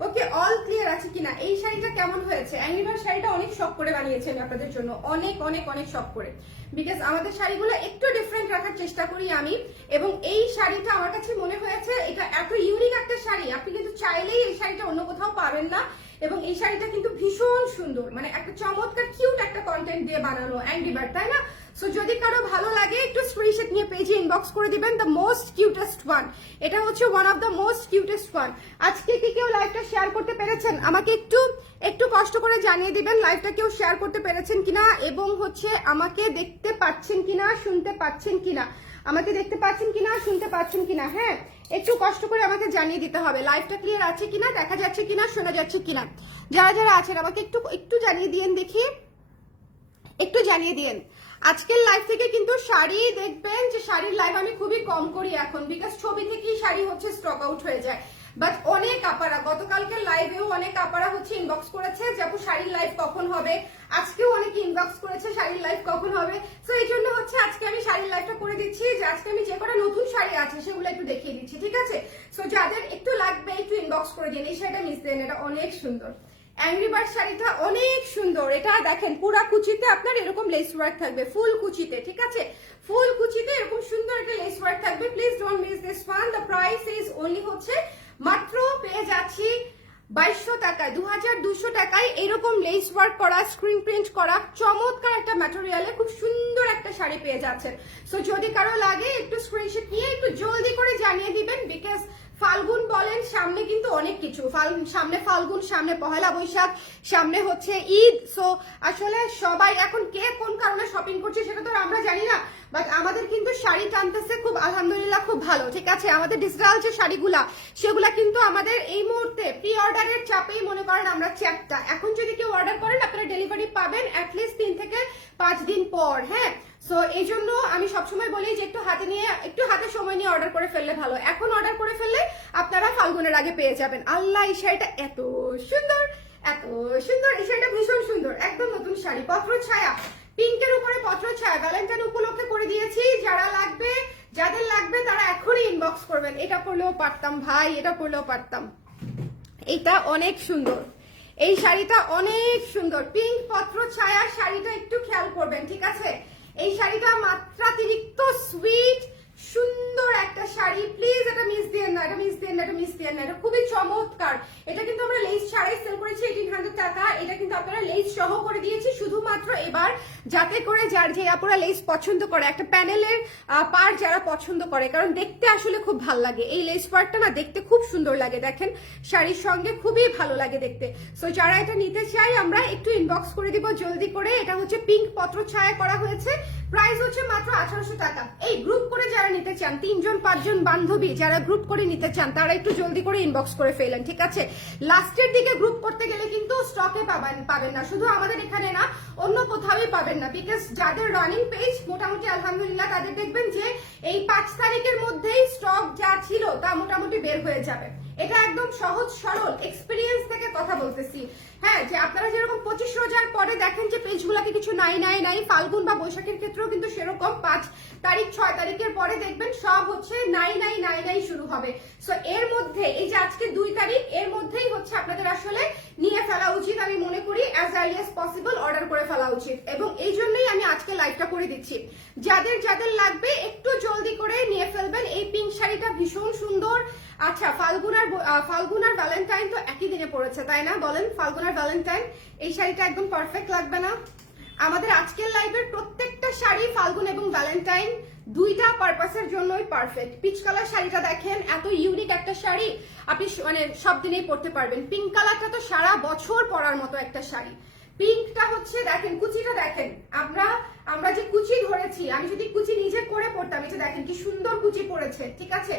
ওকে, অল ক্লিয়ার আছে কিনা। এই শাড়িটা কেমন হয়েছে? অ্যাংরি বার্ড শাড়িটা অনেক শখ করে বানিয়েছি আমি আপনাদের জন্য, অনেক অনেক অনেক শখ করে, বিকজ আমাদের শাড়িগুলো একটু ডিফারেন্ট রাখার চেষ্টা করি আমি। এবং এই শাড়িটা আমার কাছে মনে হয়েছে এটা এত ইউনিক একটা শাড়ি, আপনি কিন্তু চাইলেই এই শাড়িটা অন্য কোথাও পাবেন না। এবং এই শাড়িটা কিন্তু ভীষণ সুন্দর, মানে একটা চমৎকার কিউট একটা কন্টেন্ট দিয়ে বানানো অ্যাংরি বার্ড, তাই না? সো যদি কারো ভালো লাগে একটু স্ক্রিনশট নিয়ে পেজে ইনবক্স করে দিবেন। দ্য মোস্ট কিউটেস্ট ওয়ান, এটা হচ্ছে one of the most cutest one. আজকে কি কেউ লাইভটা শেয়ার করতে পেরেছেন? আমাকে একটু কষ্ট করে জানিয়ে দিবেন লাইভটা কেউ শেয়ার করতে পেরেছেন কিনা, এবং হচ্ছে আমাকে দেখতে পাচ্ছেন কিনা, শুনতে পাচ্ছেন কিনা, আমাকে দেখতে পাচ্ছেন কিনা, শুনতে পাচ্ছেন কিনা। হ্যাঁ, একটু কষ্ট করে আমাকে জানিয়ে দিতে হবে লাইভটা ক্লিয়ার আছে কিনা, দেখা যাচ্ছে কিনা, শোনা যাচ্ছে কিনা। যারা যারা আছেন আমাকে একটু জানিয়ে দিয়েন দেখি, একটু জানিয়ে দিয়েন। আজকের লাইভ থেকে কিন্তু শাড়ি দেখবেন যে শাড়ির লাইভ আমি খুবই কম করি এখন, বিকজ ছবি থেকেই শাড়ি হচ্ছে স্টক আউট হয়ে যায়। বাট অনেক আপারা, গতকালকে লাইভেও অনেক আপারা হচ্ছে ইনবক্স করেছে যে আপু শাড়ির লাইভ কখন হবে, আজকেও অনেকে ইনবক্স করেছে শাড়ির লাইভ কখন হবে। সো এই জন্য হচ্ছে আজকে আমি শাড়ির লাইভটা করে দিচ্ছি, যে আজকে আমি যে কটা নতুন শাড়ি আছে সেগুলো একটু দেখিয়ে দিচ্ছি, ঠিক আছে? সো যাদের একটু লাগবে একটু ইনবক্স করে দিন, এই শাড়িটা মিস দেন, এটা অনেক সুন্দর। অ্যাংরি বার্ড শাড়িটা অনেক সুন্দর। এটা দেখেন পুরা কুচিতে আপনার এরকম লেস ওয়ার্ক থাকবে, ফুল কুচিতে, ঠিক আছে? ফুল কুচিতে এরকম সুন্দর একটা লেস ওয়ার্ক থাকবে। Please don't miss this one. The price is only হচ্ছে মাত্র পেয়ে যাচ্ছি 2200 টাকায়, 2200 টাকায় এরকম লেস ওয়ার্ক করা, স্ক্রিন প্রিন্ট করা চমৎকার একটা ম্যাটেরিয়ালে খুব সুন্দর একটা শাড়ি পেয়ে যাচ্ছেন। সো যদি কারো লাগে একটু স্ক্রিনশট নিয়ে একটু জলদি করে জানিয়ে দিবেন, বিকজ ফাল্গুন বলেন, সামনে কিন্তু অনেক কিছু, সামনে ফাল্গুন, সামনে পহেলা বৈশাখ, সামনে হচ্ছে ঈদ। সো আসলে সবাই এখন কে কোন কারণে শপিং করছে সেটা তো আমরা জানি না, বাট আমাদের কিন্তু শাড়ি টানতেছে খুব আলহামদুলিল্লাহ খুব ভালো, ঠিক আছে। আমাদের ডিজিটাল যে শাড়িগুলা সেগুলা কিন্তু আমাদের এই মুহূর্তে প্রি অর্ডারের চাপেই মনে করেন আমরা চ্যাপটা। এখন যদি কেউ অর্ডার করেন আপনারা ডেলিভারি পাবেন অ্যাটলিস্ট 3 থেকে 5 দিন পর, হ্যাঁ। সো এই জন্য আমি সবসময় বলি যে একটু হাতে সময় নিয়ে অর্ডার করে ফেললে ভালো। এখন অর্ডার করে ফেললে আপনারা ফাল্গুনের আগে পেয়ে যাবেন। আল্লাহ, এই শাড়িটা এত সুন্দর, এত সুন্দর, এই শাড়িটা ভীষণ সুন্দর, একদম নতুন শাড়ি, পত্র ছায়া, পিঙ্কের উপরে পত্র ছায়া, ভ্যালেন্টাইন উপলক্ষে করে দিয়েছি। যাদের লাগবে তারা এখনই ইনবক্স করবেন। এটা পরলেও পারতাম ভাই, এটা পরলেও পারতাম। এটা অনেক সুন্দর, এই শাড়িটা অনেক সুন্দর, পিঙ্ক পত্র ছায়া শাড়িটা একটু খেয়াল করবেন, ঠিক আছে। এই শাড়িটা মাত্রাতিরিক্ত সুইট সুন্দর একটা শাড়ি, প্লিজ এটা মিস দিয়েন না, এটা মিস দিয়েন না, এটা মিস দিয়েন না, এটা খুবই চমৎকার। এটা কিন্তু আমরা লেস ছাড়াই সেল করেছি 1800 টাকা, এটা কিন্তু আপনারা লেস সহ করে দিয়েছি শুধুমাত্র এবার যাতে করে যার যে আপুরা লেস পছন্দ করে, একটা প্যানেলের পার যারা পছন্দ করে, কারণ দেখতে আসলে খুব ভাল লাগে। এই লেস পার্টটা না দেখতে খুব সুন্দর লাগে, দেখেন শাড়ির সঙ্গে খুবই ভালো লাগে দেখতে। সো যারা এটা নিতে চাই আমরা একটু ইনবক্স করে দিব জলদি করে। এটা হচ্ছে পিঙ্ক পত্র ছায়া করা হয়েছে, প্রাইস হচ্ছে মাত্র 1800 টাকা। এই গ্রুপ করে যারা নিতে চান, 3 জন 5 জন বান্ধবী যারা গ্রুপ করে নিতে চান তারা একটু জলদি করে ইনবক্স করে ফেলেন, ঠিক আছে। লাস্টের দিকে গ্রুপ করতে গেলে কিন্তু স্টকে পাবেন না, শুধু আমাদের এখানে না অন্য কোথাওই পাবেন না, বিকজ যাদের রানিং পেজ মোটামুটি আলহামদুলিল্লাহ তাদের দেখবেন যে এই 5 তারিখের মধ্যেই স্টক যা ছিল তা মোটামুটি বের হয়ে যাবে। এটা একদম সহজ সরল এক্সপিরিয়েন্স থেকে কথা বলতেছি, হ্যাঁ। যে আপনারা যেরকম 25 রোজার পরে দেখেন যে পেজগুলোকে কিছু নাই, ফাল্গুন বা বৈশাখের ক্ষেত্রেও কিন্তু সেরকম 5 তারিখ 6 তারিখের পরে দেখবেন সব হচ্ছে নাই শুরু হবে। সো এর মধ্যে এই যে আজকে 2 তারিখ, এর মধ্যেই হচ্ছে আপনাদের আসলে নিয়ে ফেলা উচিত, আমি মনে করি as early as possible order করে ফেলা উচিত। এবং এই জন্যই আমি আজকে লাইভটা করে দিচ্ছি, যাদের লাগবে একটু জলদি করে নিয়ে ফেলবেন। এই পিঙ্ক শাড়িটা ভীষণ সুন্দর। আচ্ছা, ফাল্গুন আর ভ্যালেন্টাইন তো একই দিনে পড়েছে, তাই না? বলেন, ফাল্গুন আর ভ্যালেন্টাইন, এই শাড়িটা একদম পারফেক্ট লাগবে না? আমাদের আজকের লাইভের প্রত্যেকটা শাড়ি ফাল্গুন এবং ভ্যালেন্টাইন দুইটা পারপাসের জন্যই পারফেক্ট। পিচ কালার শাড়িটা দেখেন, এত ইউনিক একটা শাড়ি, আপনি মানে সব দিনেই পরতে পারবেন। পিঙ্ক কালারটা তো সারা বছর পরার মতো একটা শাড়ি। পিঙ্কটা হচ্ছে দেখেন, কুচিটা দেখেন, আমরা যে কুচি ধরেছি, আমি যদি কুচি নিজে করে পড়তাম, এটা দেখেন কি সুন্দর কুচি পড়েছে, ঠিক আছে,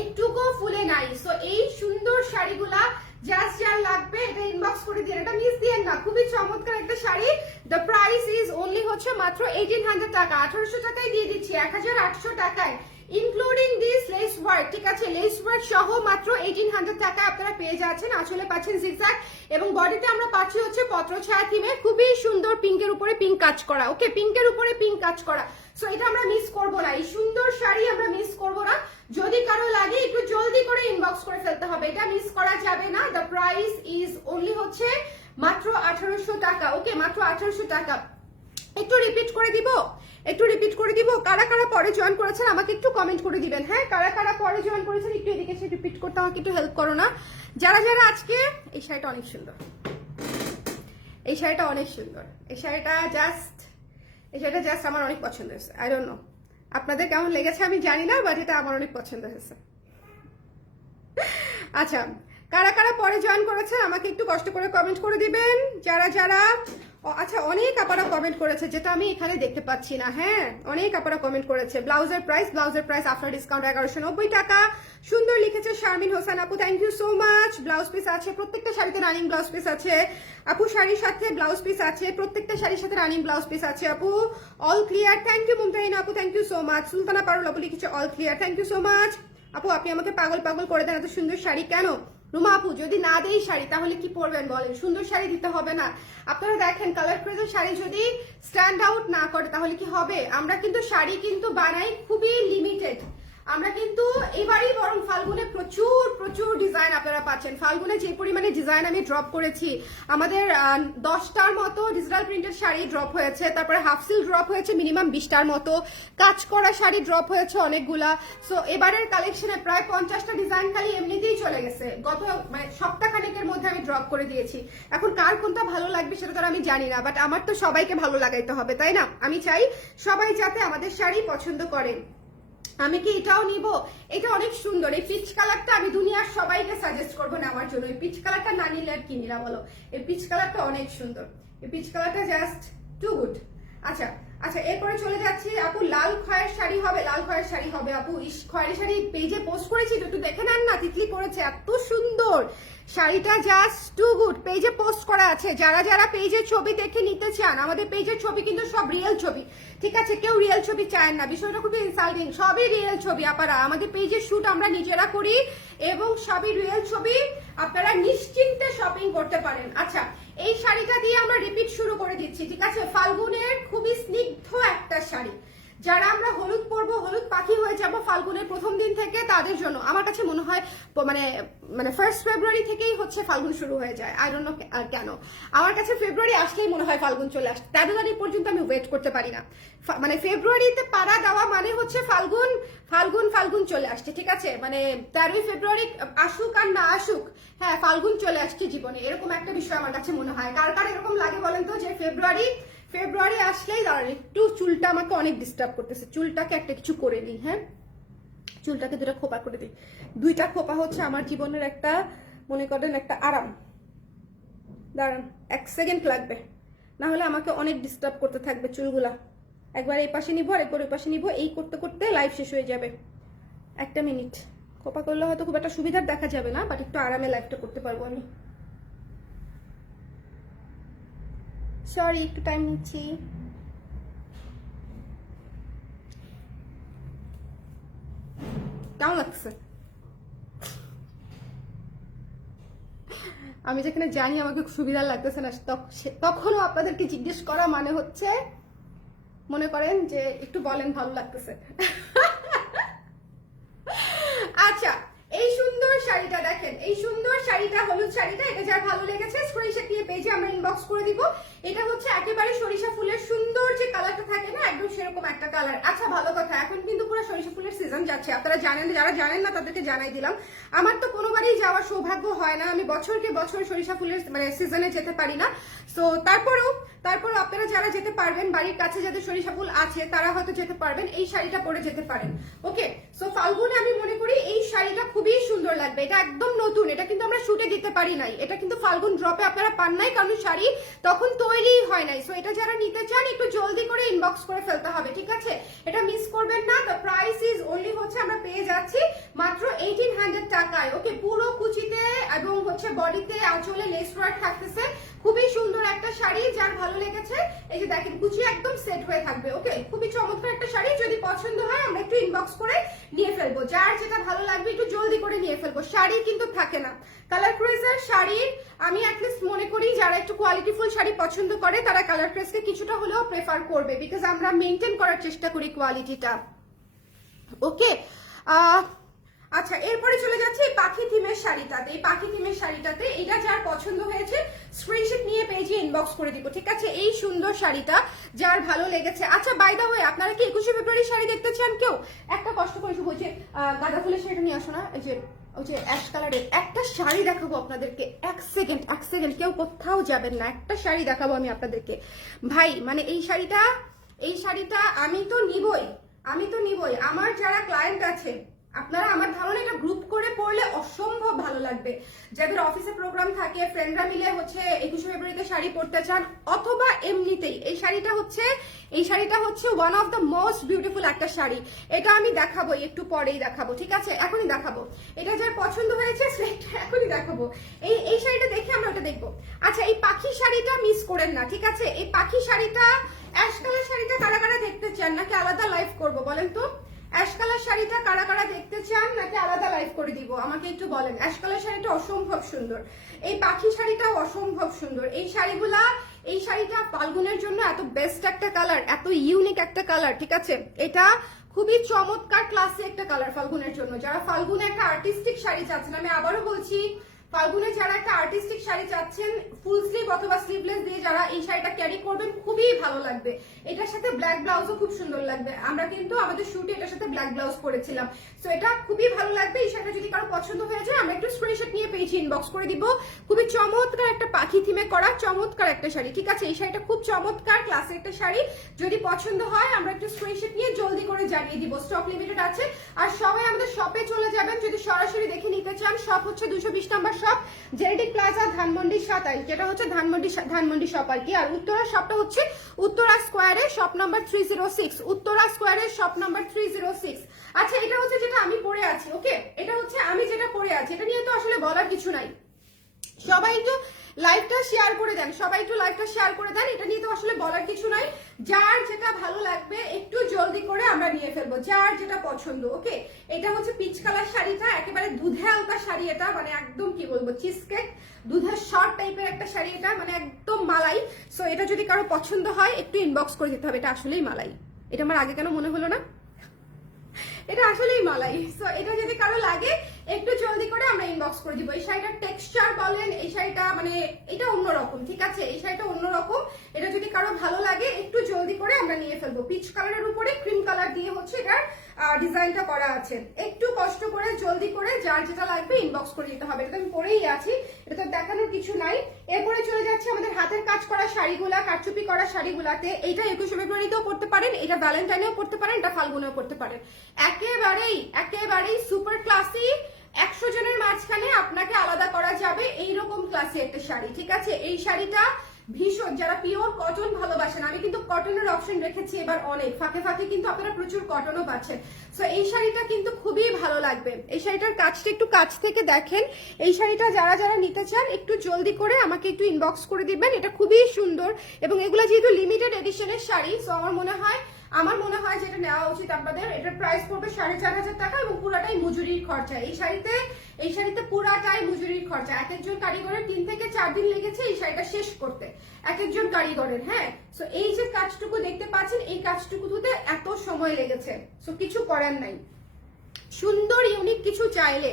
একটুকু ফুলে নাই। সো এই সুন্দর শাড়িগুলা জাস্ট যার লাগবে এটা ইনবক্স করে দিয়ে, এটা মিস দিয়েন না, খুবই চমৎকার একটা sari. The price is only হচ্ছে মাত্র 1800 টাকা, 1800 টাকায় দিয়ে দিচ্ছি, 1800 টাকায় ইনক্লুডিং দিস লেস ওয়ার্ক, ঠিক আছে। লেস ওয়ার্ক সহ মাত্র 1800 টাকা আপনারা পেয়ে যাচ্ছেন। আসলে পাচ্ছেন জিগজ্যাগ এবং বডিতে আমরা পাচ্ছি হচ্ছে পত্র ছায়া থিমে খুবই সুন্দর পিঙ্কের উপরে পিঙ্ক কাজ করা, ওকে, পিঙ্কের উপরে পিঙ্ক কাজ করা। সো এটা আমরা মিস করবো না, এই সুন্দর শাড়ি আমরা মিস করবো না। যদি কারো লাগে একটু জলদি করে ইনবক্স করে ফেলতে হবে, এটা মিস করা যাবে না। দ্য প্রাইস ইজ অনলি হচ্ছে মাত্র 1800 টাকা, ওকে, মাত্র 1800 টাকা। একটু রিপিট করে দিব, কারা পরে জয়েন করেছেন আমাকে একটু কমেন্ট করে দিবেন, হ্যাঁ, কারা পরে জয়েন করেছেন একটু এদিকে এসে রিপিট করতে আমাকে একটু হেল্প করো না। যারা আজকে, এই শাড়িটা অনেক সুন্দর, এই শাড়িটা অনেক সুন্দর, এই শাড়িটা জাস্ট আমার অনেক পছন্দ হয়েছে। আই ডোন্ট নো আপনাদের কেমন লেগেছে আমি জানি না, বাট এটা আমার অনেক পছন্দ হয়েছে। আচ্ছা, কারা পরে জয়েন করেছেন আমাকে একটু কষ্ট করে কমেন্ট করে দিবেন। যারা আচ্ছা, অনেক আপনারা কমেন্ট করেছে যেটা আমি এখানে দেখতে পাচ্ছি না, হ্যাঁ, অনেক আপনারা কমেন্ট করেছে। ব্লাউজের প্রাইস আফটার ডিসকাউন্ট 1190 টাকা। সুন্দর লিখেছে শারমিন হোসেন আপু, thank you so much. Blouse piece আছে, প্রত্যেকটা শাড়িতে রানিং ব্লাউজ পিস আছে আপু, শাড়ির সাথে ব্লাউজ পিস আছে, প্রত্যেকটা শাড়ির সাথে রানিং ব্লাউজ পিস আছে আপু। All clear, thank you Mumtahin আপু, thank you so much. Sultana Parul আপু লিখেছে all clear, thank you so much আপু। আপনি আমাকে পাগল করে দেন, এত সুন্দর শাড়ি কেন? রুমা আপু, যদি না দেই শাড়ি তাহলে কি পরবেন বলেন? সুন্দর শাড়ি দিতে হবে না? আপনারা দেখেন কালার ক্রেজের শাড়ি যদি স্ট্যান্ড আউট না করে তাহলে কি হবে? আমরা কিন্তু শাড়ি কিন্তু বানাই খুবই লিমিটেড, আমরা কিন্তু এবারই বরং ফাল্গুনে প্রচুর ডিজাইন আপনারা পাচ্ছেন। ফাল্গুনে যে পরিমাণে ডিজাইন আমি ড্রপ করেছি, আমাদের 10টার মতো ডিজিটাল প্রিন্টেড শাড়ি ড্রপ হয়েছে, তারপরে হাফ সিল ড্রপ হয়েছে মিনিমাম 20টার মতো, কাজ করা শাড়ি ড্রপ হয়েছে অনেকগুলা। সো এবারের কালেকশনে প্রায় 50টা ডিজাইন খালি এমনিতেই চলে গেছে, গত মানে সপ্তাহখানেকের মধ্যে আমি ড্রপ করে দিয়েছি। এখন কার কোনটা ভালো লাগবে সেটা তো আমি জানি না, বাট আমার তো সবাইকে ভালো লাগাইতে হবে, তাই না? আমি চাই সবাই যাতে আমাদের শাড়ি পছন্দ করে। আমি কি এটাও নিব? এটা অনেক সুন্দর, এই পিচ কালারটা আমি দুনিয়ার সবাইকে সাজেস্ট করবো না আমার জন্য। এই পিচ কালারটা না নিলে আর কি নিলা বলো? এই পিচ কালারটা অনেক সুন্দর, এই পিচ কালারটা জাস্ট টু গুড। আচ্ছা, আচ্ছা এরপরে চলে যাচ্ছি আপু, লাল খয়ের শাড়ি হবে, লাল খয়ের শাড়ি হবে আপু। ইস, খয়েরি শাড়ি পেজে পোস্ট করেছি তো, একটু দেখে নেন না, তিতলি করেছে, এত সুন্দর শাড়িটা, জাস্ট টু গুড। পেজে পোস্ট করা আছে, যারা যারা পেজের ছবি দেখে নিতে চান, আমাদের পেজের ছবি কিন্তু সব রিয়েল ছবি, ঠিক আছে, কেউ রিয়েল ছবি চায় না, বিষয়টা খুবই ইনসাল্টিং, সবই রিয়েল ছবি আপারা, আমাদের পেজের শুট আমরা নিজেরা করি এবং সবই রিয়েল ছবি, আপনারা নিশ্চিন্তে শপিং করতে পারেন। আচ্ছা এই শাড়িটা দিয়ে আমরা রিপিট শুরু করে দিচ্ছি, ঠিক আছে, ফাল্গুনের খুবই স্নিগ্ধ একটা শাড়ি, যারা আমরা হলুদ পরবো, হলুদ পাখি হয়ে যাব ফাল্গুনের প্রথম দিন থেকে, তাদের জন্য আমার কাছে মনে হয় মানে মানে 1 ফেব্রুয়ারি থেকেই হচ্ছে ফাল্গুন শুরু হয়ে যায়, আই ডোন্ট নো কেন, আমার কাছে ফেব্রুয়ারি আসলেই মনে হয় ফাল্গুন চলে আসে, 13 তারিখ পর্যন্ত আমি ওয়েট করতে পারি না, মানে ফেব্রুয়ারিতে পাড়া দেওয়া মানে হচ্ছে ফাল্গুন ফাল্গুন ফাল্গুন চলে আসছে, ঠিক আছে, মানে 13 ফেব্রুয়ারি আসুক আর না আসুক, হ্যাঁ ফাল্গুন চলে আসছে জীবনে, এরকম একটা বিষয় আমার কাছে মনে হয়। কার কার এরকম লাগে বলেন তো, যে ফেব্রুয়ারি আসলেই দাঁড়ান একটু, চুলটা আমাকে অনেক ডিস্টার্ব করতেছে, চুলটাকে একটা কিছু করে নিই, হ্যাঁ চুলটাকে 2টা খোপা করে দিই, 2টা খোপা হচ্ছে আমার জীবনের একটা, মনে করেন একটা আরাম। দাঁড়ান 1 সেকেন্ড লাগবে, না হলে আমাকে অনেক ডিস্টার্ব করতে থাকবে চুলগুলা, একবার এই পাশে নিবো আর একবার ওই পাশে নিবো, এই করতে করতে লাইভ শেষ হয়ে যাবে। 1 মিনিট, খোপা করলে হয়তো খুব একটা সুবিধার দেখা যাবে না, বাট একটু আরামে লাইভটা করতে পারবো আমি। সরি একটু টাইম নিচ্ছি। কেমন লাগছে? আমি যেখানে জানি আমাকে সুবিধা লাগতেছে না, তখনও আপনাদেরকে জিজ্ঞেস করা মানে হচ্ছে মনে করেন যে একটু বলেন ভালো লাগতেছে। আচ্ছা এই সুন্দর শাড়িটা দেখেন, এই সুন্দর শাড়িটা, হলুদ শাড়িটা, এটা যার ভালো লেগেছে স্ক্রিনশট নিয়ে পেজে আমরা ইনবক্স করে দিব। এটা হচ্ছে একেবারে সরিষা ফুলের সুন্দর যে কালারটা থাকে না, একদম সেরকম একটা কালার। আচ্ছা ভালো কথা, এখন কিন্তু পুরো সরিষা ফুলের সিজন যাচ্ছে, আপনারা জানেন, যারা জানেন না তাদেরকে জানাই দিলাম। আমার তো কোনোবারই যাওয়ার সৌভাগ্য হয় না, আমি বছরকে বছর সরিষা ফুলের মানে সিজনে যেতে পারি না। সো তারপরেও আপনারা যারা যেতে পারবেন, বাড়ির কাছে যাদের সরিষা ফুল আছে তারা হয়তো যেতে পারবেন, এই শাড়িটা পরে যেতে পারেন। ওকে, সো ফাল্গুনে আমি মনে করি এই শাড়িটা খুবই সুন্দর লাগবে, এটা একদম নতুন, এটা কিন্তু আমরা শুটে দিতে পারি নাই, এটা কিন্তু ফাল্গুন ড্রপে আপনারা পান নাই, কারণ শাড়ি তখন তৈরি হয় নাই। সো এটা যারা নিতে চান একটু জলদি করে ইনবক্স করে ফেলতে হবে, ঠিক আছে, এটা মিস করবেন না। দ্য প্রাইস ইজ অনলি হচ্ছে আমরা পেয়ে যাচ্ছি মাত্র 1800 টাকায়। ওকে, পুরো কুচিতে এবং হচ্ছে বডিতে আঁচলে লেস ওয়ার্ক থাকতেছে, খুবই সুন্দর একটা শাড়ি, যার ভালো লেগেছে এই যে দেখেন কুচি একদম সেট হয়ে থাকবে। ওকে, খুবই চমৎকার একটা শাড়ি, যদি পছন্দ হয় আমরা একটু ইনবক্স করে নিয়ে ফেলবো, যার যেটা ভালো লাগবে একটু জলদি করে নিয়ে ফেলবো। শাড়ি কিন্তু থাকে না, কালার ক্রেজের শাড়ির আমি অ্যাটলিস্ট মনে করি যারা একটু কোয়ালিটিফুল শাড়ি পছন্দ করে তারা কালার ক্রেজকে কিছুটা হলেও প্রেফার করবে, বিকজ আমরা মেনটেন করার চেষ্টা করি কোয়ালিটিটা। ওকে, আচ্ছা এরপরে চলে যাচ্ছে এই পাখি থিমের শাড়িটাতে। এই পাখি থিমের শাড়িটাতে এটা যার পছন্দ হয়েছে স্ক্রিনশট নিয়ে পেজে ইনবক্স করে দিব, ঠিক আছে, এই সুন্দর শাড়িটা যার ভালো লেগেছে। আচ্ছা বাই দা ওয়ে, আপনারা কি 21শে ফেব্রুয়ারি শাড়ি দেখতে চান কেউ? একটা কষ্ট করে শুভ যে গাঁদা ফুলের শাড়িটা নিয়ে আসো না, এই যে ওই যে অ্যাশ কালারের একটা শাড়ি দেখাবো আপনাদেরকে, 1 সেকেন্ড, কেউ কোথাও যাবেন না, একটা শাড়ি দেখাবো আমি আপনাদেরকে ভাই, মানে এই শাড়িটা আমি তো নিবই, আমার যারা ক্লায়েন্ট আছে আপনারা আমার ধারণা এটা গ্রুপ করে পড়লে অসম্ভব ভালো লাগবে, যাদের অফিসে প্রোগ্রাম থাকে, ফ্রেন্ডরা মিলে হচ্ছে 21শে ফেব্রুয়ারিতে শাড়ি পরতে চান, অথবা এমনিতেই এই শাড়িটা হচ্ছে one of the most beautiful একটা শাড়ি। এটা আমি দেখাবো, একটু পরেই দেখাবো, ঠিক আছে, এখনই দেখাবো, এটা যার পছন্দ হয়েছে এখনই দেখাবো, এই শাড়িটা দেখে আমরা ওটা দেখবো। আচ্ছা এই পাখি শাড়িটা মিস করেন না, ঠিক আছে, এই পাখি শাড়িটা, অ্যাশ কালার শাড়িটা কারা কারা দেখতে চান, নাকি আলাদা লাইভ করবো বলেন তো? অ্যাশ কালার শাড়িটা কারা কারা দেখতে চান, নাকি আলাদা লাইভ করে দিব আমাকে একটু বলেন। অ্যাশ কালার শাড়িটা অসম্ভব সুন্দর, এই পাখি শাড়িটাও অসম্ভব সুন্দর, এই শাড়িটা ফাল্গুনের জন্য এত বেস্ট একটা কালার, এত ইউনিক একটা কালার, ঠিক আছে, এটা খুবই চমৎকার ক্লাসে একটা কালার ফাল্গুনের জন্য। যারা ফাল্গুনে একটা আর্টিস্টিক শাড়ি চাচ্ছেন, আমি আবারও বলছি ফাল্গুনে যারা একটা আর্টিস্টিক শাড়ি চাচ্ছেন ফুল স্লিভ অথবা স্লিভলেস দিয়ে যারা এই শাড়িটা ক্যারি করবেন খুবই ভালো লাগবে, এটার সাথে ব্ল্যাক ব্লাউজও খুব সুন্দর লাগবে, আমরা কিন্তু আমাদের শুটে এটার সাথে ব্ল্যাক ব্লাউজ করেছিলাম, সো এটা খুবই ভালো লাগবে। এই শাড়িটা যদি কারো পছন্দ হয়ে যায় আমরা একটু স্ক্রিনশট নিয়ে পেজে ইনবক্স করে দিব, খুবই চমৎকার একটা পাখি থিমে করা চমৎকার একটা শাড়ি, ঠিক আছে, এই শাড়িটা খুব চমৎকার ক্লাসে একটা শাড়ি, যদি পছন্দ হয় আমরা একটু স্ক্রিনশট নিয়ে জলদি করে জানিয়ে দিব, স্টক লিমিটেড আছে। আর সবাই আমাদের শপে চলে যাবেন যদি সরাসরি দেখে নিতে চান শপ হচ্ছে 220 নম্বর শপ, জেনেটিক প্লাজা, ধানমন্ডি 27, যেটা হচ্ছে ধানমন্ডি শপ আর কি। আর উত্তরা শপটা হচ্ছে উত্তরা স্কোয়ারে শপ নাম্বার 306, উত্তরা স্কোয়ারে শপ নাম্বার 306। আচ্ছা, এটা হচ্ছে যেটা আমি পরে আছি। ওকে, এটা হচ্ছে আমি যেটা পরে আছি, এটা নিয়ে তো আসলে বলার কিছু নাই। সবাই একটু লাইভটা শেয়ার করে দেন, সবাই একটু লাইভটা শেয়ার করে দেন। এটা নিয়ে তো আসলে বলার কিছু নাই, যার যেটা ভালো লাগবে একটু জলদি করে আমরা নিয়ে ফেলবো, যার যেটা পছন্দ। ওকে, এটা হচ্ছে পিচ কালার শাড়িটা, একেবারে দুধে হালকা শাড়ি এটা, মানে একদম কি বলবো চিজ কেক দুধের শর্ট টাইপের একটা শাড়ি এটা, মানে একদম মালাই। সো এটা যদি কারো পছন্দ হয় একটু ইনবক্স করে দিতে হবে, এটা আসলেই মালাই। এটা আমার আগে কেন মনে হলো না, এটা আসলেই মালাই। সো এটা যদি কারো লাগে একটু জলদি করে আমরা ইনবক্স করে দিব। এই শাড়িটার টেক্সচার বলেন, এই শাড়িটা মানে এটা অন্যরকম, ঠিক আছে, এই শাড়িটা অন্যরকম। এটা যদি কারো ভালো লাগে একটু জলদি করে আমরা নিয়ে ফেলবো। পিচ কালারের উপরে ক্রিম কালার দিয়ে হচ্ছে এটার ডিজাইনটা করা আছে। একটু কষ্ট করে জলদি করে যার যেটা লাগবে ইনবক্স করে দিতে হবে। এটা আমি পরেই আছি, এটা তো দেখানোর কিছু নাই। এরপরে চলে যাচ্ছে আমাদের হাতের কাজ করা শাড়িগুলা, কারচুপি করা শাড়িগুলাতে। এইটা 21শে ফেব্রুয়ারিতেও পড়তে পারেন, এটা ভ্যালেন্টাইনেও পড়তে পারেন, এটা ফাল্গুনেও পড়তে পারেন। একেবারেই সুপার ক্লাসি, 100 জনের মাঝখানে আপনাকে আলাদা করা যাবে এইরকম ক্লাসি একটা শাড়ি, ঠিক আছে। এই শাড়িটা ভীষণ, যারা পিওর কটন ভালোবাসেন, আমি কিন্তু কটনের অপশন রেখেছি এবার অনেক, ফাঁকে ফাঁকে কিন্তু আপনারা প্রচুর কটনও পাচ্ছেন। সো এই শাড়িটা কিন্তু খুবই ভালো লাগবে। এই শাড়িটার কাজটা একটু কাছ থেকে দেখেন। এই শাড়িটা যারা যারা নিতে চান একটু জলদি করে আমাকে একটু ইনবক্স করে দিবেন। এটা খুবই সুন্দর এবং এগুলো যেহেতু লিমিটেড এডিশনের শাড়ি, সো আমার মনে হয় যেটা নেওয়া উচিত আপনাদের। এটার প্রাইস পড়বে 4500 টাকা এবং পুরাটাই মজুরির খরচা। এই শাড়িতে পুরাটাই মজুরির খরচা। এক একজন কারিগরের 3 থেকে 4 দিন লেগেছে এই শাড়িটা শেষ করতে, এক একজন কারিগরের। হ্যাঁ, সো এই যে কাজটুকু দেখতে পাচ্ছেন, এই কাজটুকুতে এত সময় লেগেছে। সো কিছু করার নাই। সুন্দর ইউনিক কিছু চাইলে,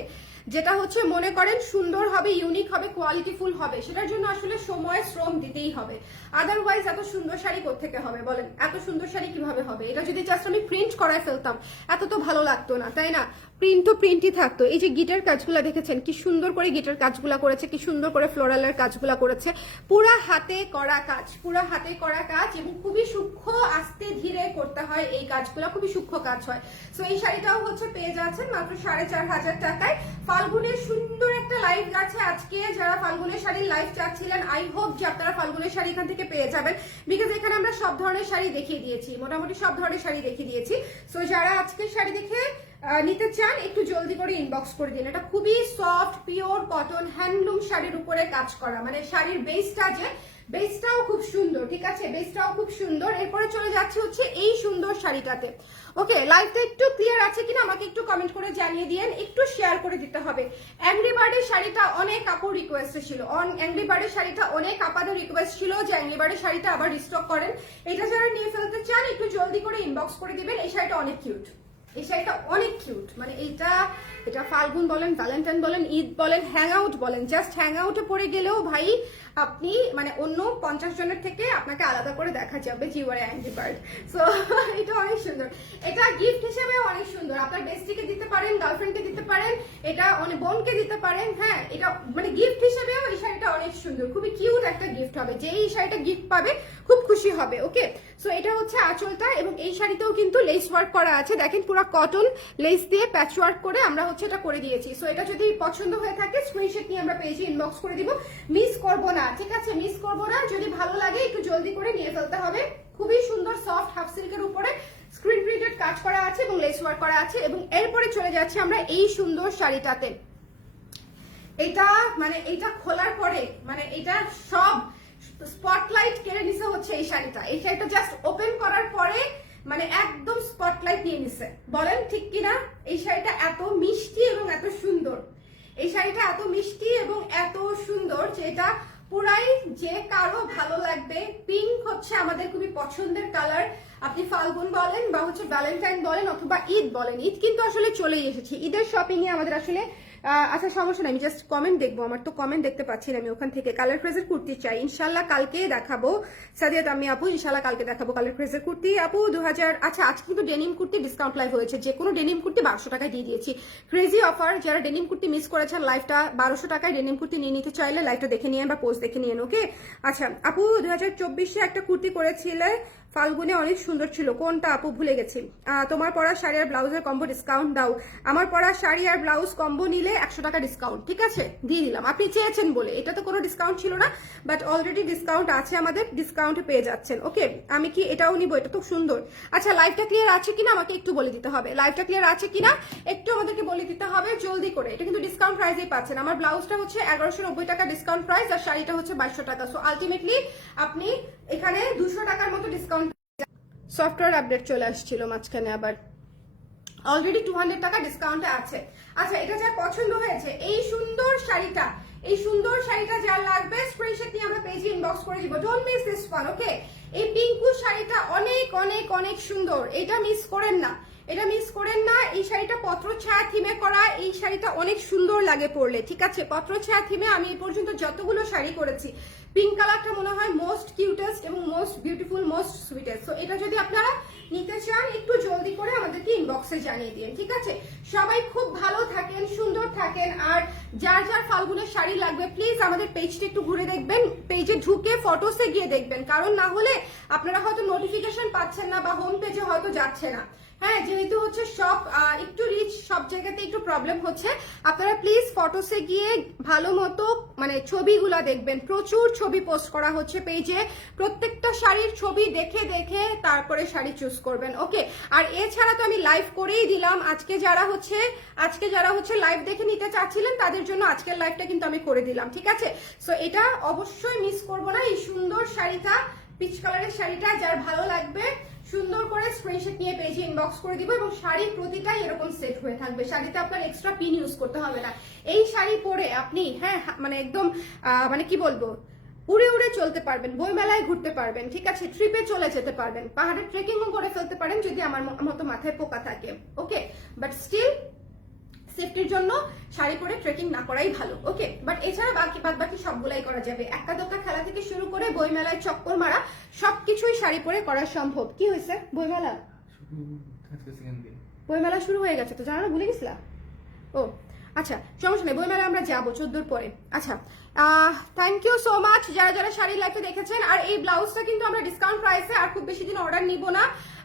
যেটা হচ্ছে মনে করেন সুন্দর হবে, ইউনিক হবে, কোয়ালিটিফুল হবে, সেটার জন্য আসলে সময় শ্রম দিতেই হবে। আদারওয়াইজ এত সুন্দর শাড়ি কোত্থেকে হবে বলেন, এত সুন্দর শাড়ি কিভাবে হবে? এটা যদি জাস্ট আমি প্রিন্ট করায় ফেলতাম এত তো ভালো লাগতো না, তাই না? প্রিন্ট তো প্রিন্টই থাকতো। এই যে গিটার কাজগুলা দেখেছেন, কি সুন্দর করে গিটার কাজগুলা করেছে, কি সুন্দর করে ফ্লোরালের কাজগুলা করেছে। পুরা হাতে করা কাজ, পুরা হাতে করা কাজ এবং খুবই সূক্ষ্ম, আস্তে ধীরে করতে হয় এই কাজগুলা, খুবই সূক্ষ্ম কাজ হয়। সো এই শাড়িটাও হচ্ছে পেয়ে যাচ্ছেন মাত্র 4500 টাকায়। ফাল্গুনের সুন্দর একটা লাইভ আছে আজকে, যারা ফাল্গুনের শাড়ির লাইভ চাচ্ছিলেন, আই হোপ যে আপনারা ফাল্গুনের শাড়ি এখান থেকে পেয়ে যাবেন, বিকজ এখানে আমরা সব ধরনের শাড়ি দেখিয়ে দিয়েছি, মোটামুটি সব ধরনের শাড়ি দেখিয়ে দিয়েছি। সো যারা আজকে শাড়ি দেখে নিতে চান একটু জলদি করে ইনবক্স করে দিন। এটা খুবই সফট পিওর কটন হ্যান্ডলুম শাড়ির উপরে কাজ করা, মানে শাড়ির বেসটাও খুব সুন্দর, ঠিক আছে, বেসটাও খুব সুন্দর। এরপরে চলে যাচ্ছে হচ্ছে এই সুন্দর শাড়িটাতে। ওকে, লাইভটা একটু ক্লিয়ার আছে কিনা আমাকে একটু কমেন্ট করে জানিয়ে দিয়েন, একটু শেয়ার করে দিতে হবে। অ্যাংরি বার্ডের শাড়িটা অনেক আপুর রিকোয়েস্ট ছিল, অ্যাংরি বার্ডের শাড়িটা অনেক আপাদের রিকোয়েস্ট ছিল যে অ্যাংরি বার্ডের শাড়িটা আবার রিস্টক করেন। এটা যারা নিয়ে ফেলতে চান একটু জলদি করে ইনবক্স করে দিবেন। এই শাড়িটা অনেক কিউট, এই শাড়িটা অনেক কিউট, মানে এটা ফাল্গুন বলেন, ভ্যালেন্টাইন বলেন, ঈদ বলেন, হ্যাং আউট বলেন, জাস্ট হ্যাং আউটে পরে গেলেও ভাই আপনি মানে অন্য 50 জনের থেকে আপনাকে আলাদা করে দেখা যাবে যে you are angry bird. So এটা অনেক সুন্দর, এটা গিফট হিসেবে অনেক সুন্দর। আপনার বেস্টিকে দিতে পারেন, গার্লফ্রেন্ডকে দিতে পারেন, এটা অনেক বোনকে দিতে পারেন। হ্যাঁ, এটা মানে গিফট হিসেবেও এই শাড়িটা অনেক সুন্দর, খুবই কিউট একটা গিফট হবে, যে এই শাড়িটা গিফট পাবে খুব খুশি হবে। ওকে, সো এটা হচ্ছে আঁচলটা এবং এই শাড়িতেও কিন্তু লেস ওয়ার্ক করা আছে, দেখেন পুরো কটন লেস দিয়ে প্যাচ ওয়ার্ক করে আমরা হচ্ছে এটা করে দিয়েছি। সো এটা যদি পছন্দ হয়ে থাকে স্ক্রিনশট নিয়ে আমরা পেজে ইনবক্স করে দিব, মিস করবো না, ঠিক আছে, মিস করবো না। যদি ভালো লাগে একটু জলদি করে নিয়ে ফেলতে হবে। খুবই সুন্দর সফট হাফ সিল্কের উপরে স্ক্রিন প্রিন্টেড কাজ করা আছে এবং লেস ওয়ার্ক করা আছে। এবং এরপরে চলে যাচ্ছে আমরা এই সুন্দর শাড়িটাতে। এটা মানে এটা খোলার পরে মানে এটা সব স্পটলাইট কেড়ে নিছে হচ্ছে এই শাড়িটা। এই শাড়িটা জাস্ট ওপেন করার পরে মানে একদম স্পটলাইট নিয়ে নিছে, বলেন ঠিক কিনা? এই শাড়িটা এত মিষ্টি এবং এত সুন্দর, এই শাড়িটা এত মিষ্টি এবং এত সুন্দর যে এটা পুরাই যে কারো ভালো লাগবে। পিঙ্ক হচ্ছে আমাদের খুবই পছন্দের কালার। আপনি ফাল্গুন বলেন বা হচ্ছে ভ্যালেন্টাইন বলেন অথবা ঈদ বলেন, ঈদ কিন্তু আসলে চলেই এসেছে, ঈদের শপিং এ আমাদের আসলে আচ্ছা সমস্যা নাই, আমি জাস্ট কমেন্ট দেখবো, আমার তো কমেন্ট দেখতে পাচ্ছি না আমি ওখান থেকে। কালার ফ্রেজের কুর্তি চাই, ইনশাল্লাহ কালকে দেখাবো। সাদিয়া তামি আপু ইনশাল্লাহ কালকে দেখাবো কালার ফ্রেজের কুর্তি। আপু 2000, আচ্ছা আজকে কিন্তু ডেনিম কুর্তি ডিসকাউন্ট লাইভ হয়েছে, যে কোনো ডেনিম কুর্তি 1200 টাকায় দিয়ে দিয়েছি, ক্রেজি অফার। যারা ডেনিম কুর্তি মিস করেছেন লাইভটা 1200 টাকায় ডেনিম কুর্তি নিয়ে নিতে চাইলে লাইভটা দেখে নিয়েন বা পোস্ট দেখে নিয়েন। ওকে, আচ্ছা আপু 2024-এ একটা কুর্তি করেছিলে ফাল্গুনে অনেক সুন্দর ছিল, কোনটা আপু ভুলে গেছি। তোমার পরা শাড়ি আর ব্লাউজের কম্বো ডিসকাউন্ট দাও। আমার পরা শাড়ি আর ব্লাউজ কম্বো নিলে 100 টাকা ডিসকাউন্ট, ঠিক আছে দিয়ে দিলাম, আপনি চেয়েছেন বলে। এটা তো কোনো ডিসকাউন্ট ছিল না, বাট অলরেডি ডিসকাউন্ট আছে, আমাদের ডিসকাউন্ট পেয়ে যাচ্ছেন। ওকে, আমি কি এটাও নিবো? এটা তো সুন্দর। আচ্ছা, লাইভটা ক্লিয়ার আছে কিনা আমাকে একটু বলে দিতে হবে, লাইভটা ক্লিয়ার আছে কিনা একটু আমাদেরকে বলে দিতে হবে জলদি করে। এটা কিন্তু ডিসকাউন্ট প্রাইসেই পাচ্ছেন। আমার ব্লাউজটা হচ্ছে 1190 টাকা ডিসকাউন্ট প্রাইস, আর শাড়িটা হচ্ছে 2200 টাকা। সো আলটিমেটলি আপনি এখানে 200 টাকার মতো ডিসকাউন্ট। সফটওয়্যার আপডেট চলে আসছিল মাঝখানে আবার, অলরেডি 200 টাকা ডিসকাউন্টে আছে। আচ্ছা, এটা যা পছন্দ হয়েছে, এই সুন্দর শাড়িটা, এই সুন্দর শাড়িটা যার লাগবে স্ক্রিনশট নিয়ে আমরা পেজে ইনবক্স করে দিব। Don't miss this one. Okay, এই পিঙ্কু শাড়িটা অনেক অনেক অনেক সুন্দর, এটা মিস করেন না, এটা মিস করেন না। এই শাড়িটা পত্র ছায়া থিমে করা, এই শাড়িটা অনেক সুন্দর লাগে পরলে, ঠিক আছে। পত্র ছায়া থিমে আমি এই পর্যন্ত যতগুলো শাড়ি করেছি, পিঙ্ক কালারটা মনে হয় মোস্ট কিউটেস্ট এবং most beautiful, most sweetest. So এটা যদি আপনারা নিতে চান একটু জলদি করে আমাদেরকে ইনবক্সে জানিয়ে দিন, ঠিক আছে। সবাই খুব ভালো থাকেন, সুন্দর থাকেন, আর যার যার ফাল্গুনের শাড়ি লাগবে প্লিজ আমাদের পেজটা একটু ঘুরে দেখবেন, পেজে ঢুকে ফটোসে গিয়ে দেখবেন, কারণ না হলে আপনারা হয়তো নোটিফিকেশন পাচ্ছেন না বা হোম পেজে হয়তো যাচ্ছে না। হ্যাঁ, যেহেতু হচ্ছে সব একটু রিচ, সব জায়গাতে একটু প্রবলেম হচ্ছে। আপনারা প্লিজ ফটোসে গিয়ে ভালো মতো মানে ছবিগুলা দেখবেন, প্রচুর ছবি পোস্ট করা হচ্ছে পেজে, প্রত্যেকটা শাড়ির ছবি দেখে দেখে তারপরে শাড়ি চুজ করবেন। ওকে, আর এছাড়া তো আমি লাইভ করেই দিলাম, আজকে যারা হচ্ছে লাইভ দেখে নিতে চাচ্ছিলেন তাদের জন্য আজকের লাইভটা কিন্তু আমি করে দিলাম, ঠিক আছে। সো এটা অবশ্যই মিস করবো না, এই সুন্দর শাড়িটা, পিচ কালারের শাড়িটা যার ভালো লাগবে সুন্দর করে স্ক্রিনশট নিয়ে পেজে ইনবক্স করে দিব, এবং শাড়ি প্রতিটাই এরকম সেট হয়ে থাকবে, শাড়িতে আপনার এক্সট্রা পিন ইউজ করতে হবে না। এই শাড়ি পরে আপনি হ্যাঁ মানে একদম মানে কি বলবো, উড়ে উড়ে চলতে পারবেন, বইমেলায় ঘুরতে পারবেন, ঠিক আছে, ট্রিপে চলে যেতে পারবেন, পাহাড়ে ট্রেকিংও করে ফেলতে পারেন যদি আমার মতো মাথায় পোকা থাকে। ওকে, বাট স্টিল সেফটির জন্য শাড়ি পরে ট্রেকিং না করাই ভালো। ওকে, বাট এছাড়া বাকি সবগুলাই করা যাবে, একা দোকা খেলা থেকে শুরু করে বইমেলায় চক্কর মারা সবকিছুই শাড়ি পরে করা সম্ভব। কি হয়েছে, বইমেলা শুরু হয়ে গেছে তো, জানো, ভুলে গেছিলা? ও আচ্ছা, সমস্যা নেই, বইমেলা আমরা যাবো 14 পরে। আচ্ছা, থ্যাংক ইউ সো মাচ যারা যারা শাড়ি লাইভে দেখেছেন। আর এই ব্লাউজটা কিন্তু আমরা ডিসকাউন্ট প্রাইসে আর খুব বেশি দিন অর্ডার নিব না,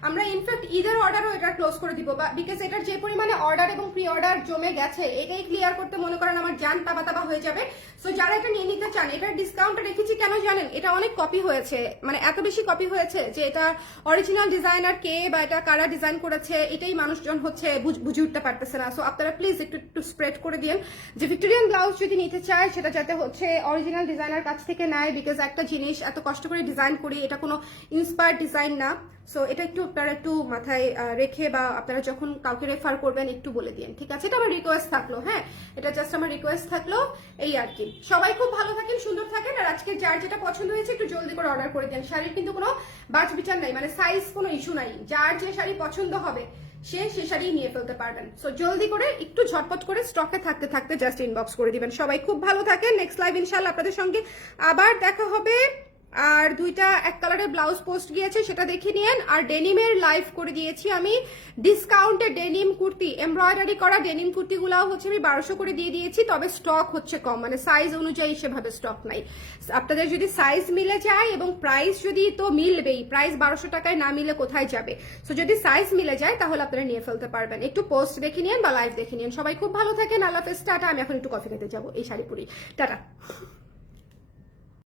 আমরা ইনফ্যাক্ট ঈদের অর্ডারও এটা ক্লোজ করে দিব, বিকজ এটার যে পরিমাণে অর্ডার এবং প্রি অর্ডার জমে গেছে, এটাই ক্লিয়ার করতে মনে করেন আমার জান তাবা তাবা হয়ে যাবে। সো যারা এটা নিয়ে নিতে চান, এটার ডিসকাউন্টটা রেখেছি কেন জানেন, এটা অনেক কপি হয়েছে, মানে এত বেশি কপি হয়েছে যে এটা অরিজিনাল ডিজাইনার কে বা এটা কারা ডিজাইন করেছে এটাই মানুষজন হচ্ছে বুঝে উঠতে পারতেছে না। সো আপনারা প্লিজ একটু স্প্রেড করে দিন যে ভিক্টোরিয়ান ব্লাউজ যদি নিতে চায় সেটা যাতে হচ্ছে অরিজিনাল ডিজাইনার কাছ থেকে নেয়, বিকজ একটা জিনিস এত কষ্ট করে ডিজাইন করি, এটা কোনো ইন্সপায়ার্ড ডিজাইন না। সো এটা একটু আপনারা একটু মাথায় রেখে বা আপনারা যখন কাউকে রেফার করবেন একটু বলে দিন, ঠিক আছে। এটা আমার রিকোয়েস্ট থাকলো, হ্যাঁ, এটা জাস্ট আমার রিকোয়েস্ট থাকলো, এই আর কি। সবাই খুব ভালো থাকেন, সুন্দর থাকেন, আর আজকে যার যেটা পছন্দ হয়েছে একটু জলদি করে অর্ডার করে দেন। শাড়ির কিন্তু কোনো বাছ বিচার নাই, মানে সাইজ কোনো ইস্যু নাই, যার যে শাড়ি পছন্দ হবে সে শাড়ি নিয়ে ফেলতে পারবেন। সো জলদি করে একটু ঝটপট করে স্টকে থাকতে থাকতে জাস্ট ইনবক্স করে দিবেন। সবাই খুব ভালো থাকেন, নেক্সট লাইভ ইনশাআল্লাহ আপনাদের সঙ্গে আবার দেখা হবে। আর দুইটা এক কালারের ব্লাউজ পোস্ট গিয়েছে সেটা দেখে নিয়েন। আর ডেনিমের লাইভ করে দিয়েছি আমি ডিসকাউন্টে, ডেনিম কুর্তি, এমব্রয়ডারি করা ডেনিম কুর্তিগুলাও হচ্ছে আমি 1200 করে দিয়ে দিয়েছি, তবে স্টক হচ্ছে কম, মানে সাইজ অনুযায়ী সেভাবে স্টক নাই। আপনাদের যদি সাইজ মিলে যায় এবং প্রাইস যদি, তো মিলবেই, প্রাইস 1200 টাকায় না মিলে কোথায় যাবে। সো যদি সাইজ মিলে যায় তাহলে আপনারা নিয়ে ফেলতে পারবেন। একটু পোস্ট দেখে নিন বা লাইভ দেখে নিন। সবাই খুব ভালো থাকেন, আল্লাহ হাফেজ, টাটা। আমি এখন একটু কফি খেতে যাবো, এই শাড়ি পরি, টাটা।